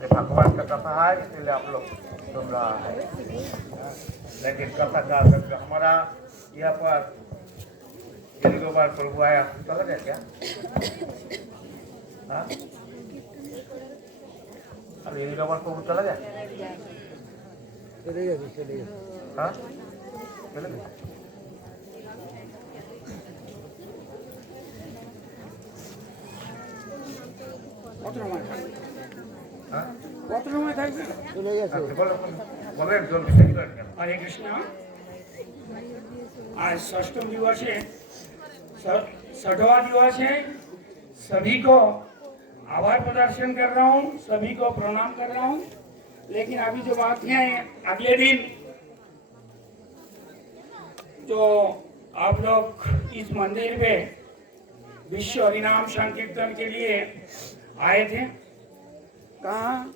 भगवान का कथा है, इसलिए आप लोग सुन रहा है। लेकिन कथा का हमारा यहाँ पर गोपाल प्रभु आया, चला गया क्या? अरे गोपाल प्रभु चला गया? चले गया। हरे कृष्णा। आज षष्ठम दिवस है, 6वां दिवस है। सभी को आभार प्रदर्शन कर रहा हूँ, सभी को प्रणाम कर रहा हूँ। लेकिन अभी जो बात है, अगले दिन जो आप लोग इस मंदिर में विश्व हरिनाम संकीर्तन के लिए आए थे, कहाँ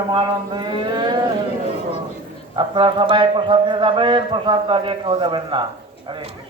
প্রেমানন্দে। আপনারা সবাই প্রসাদ নিয়ে যাবেন, প্রসাদ লাগিয়ে কেউ যাবেন না। হরে কৃষ্ণ।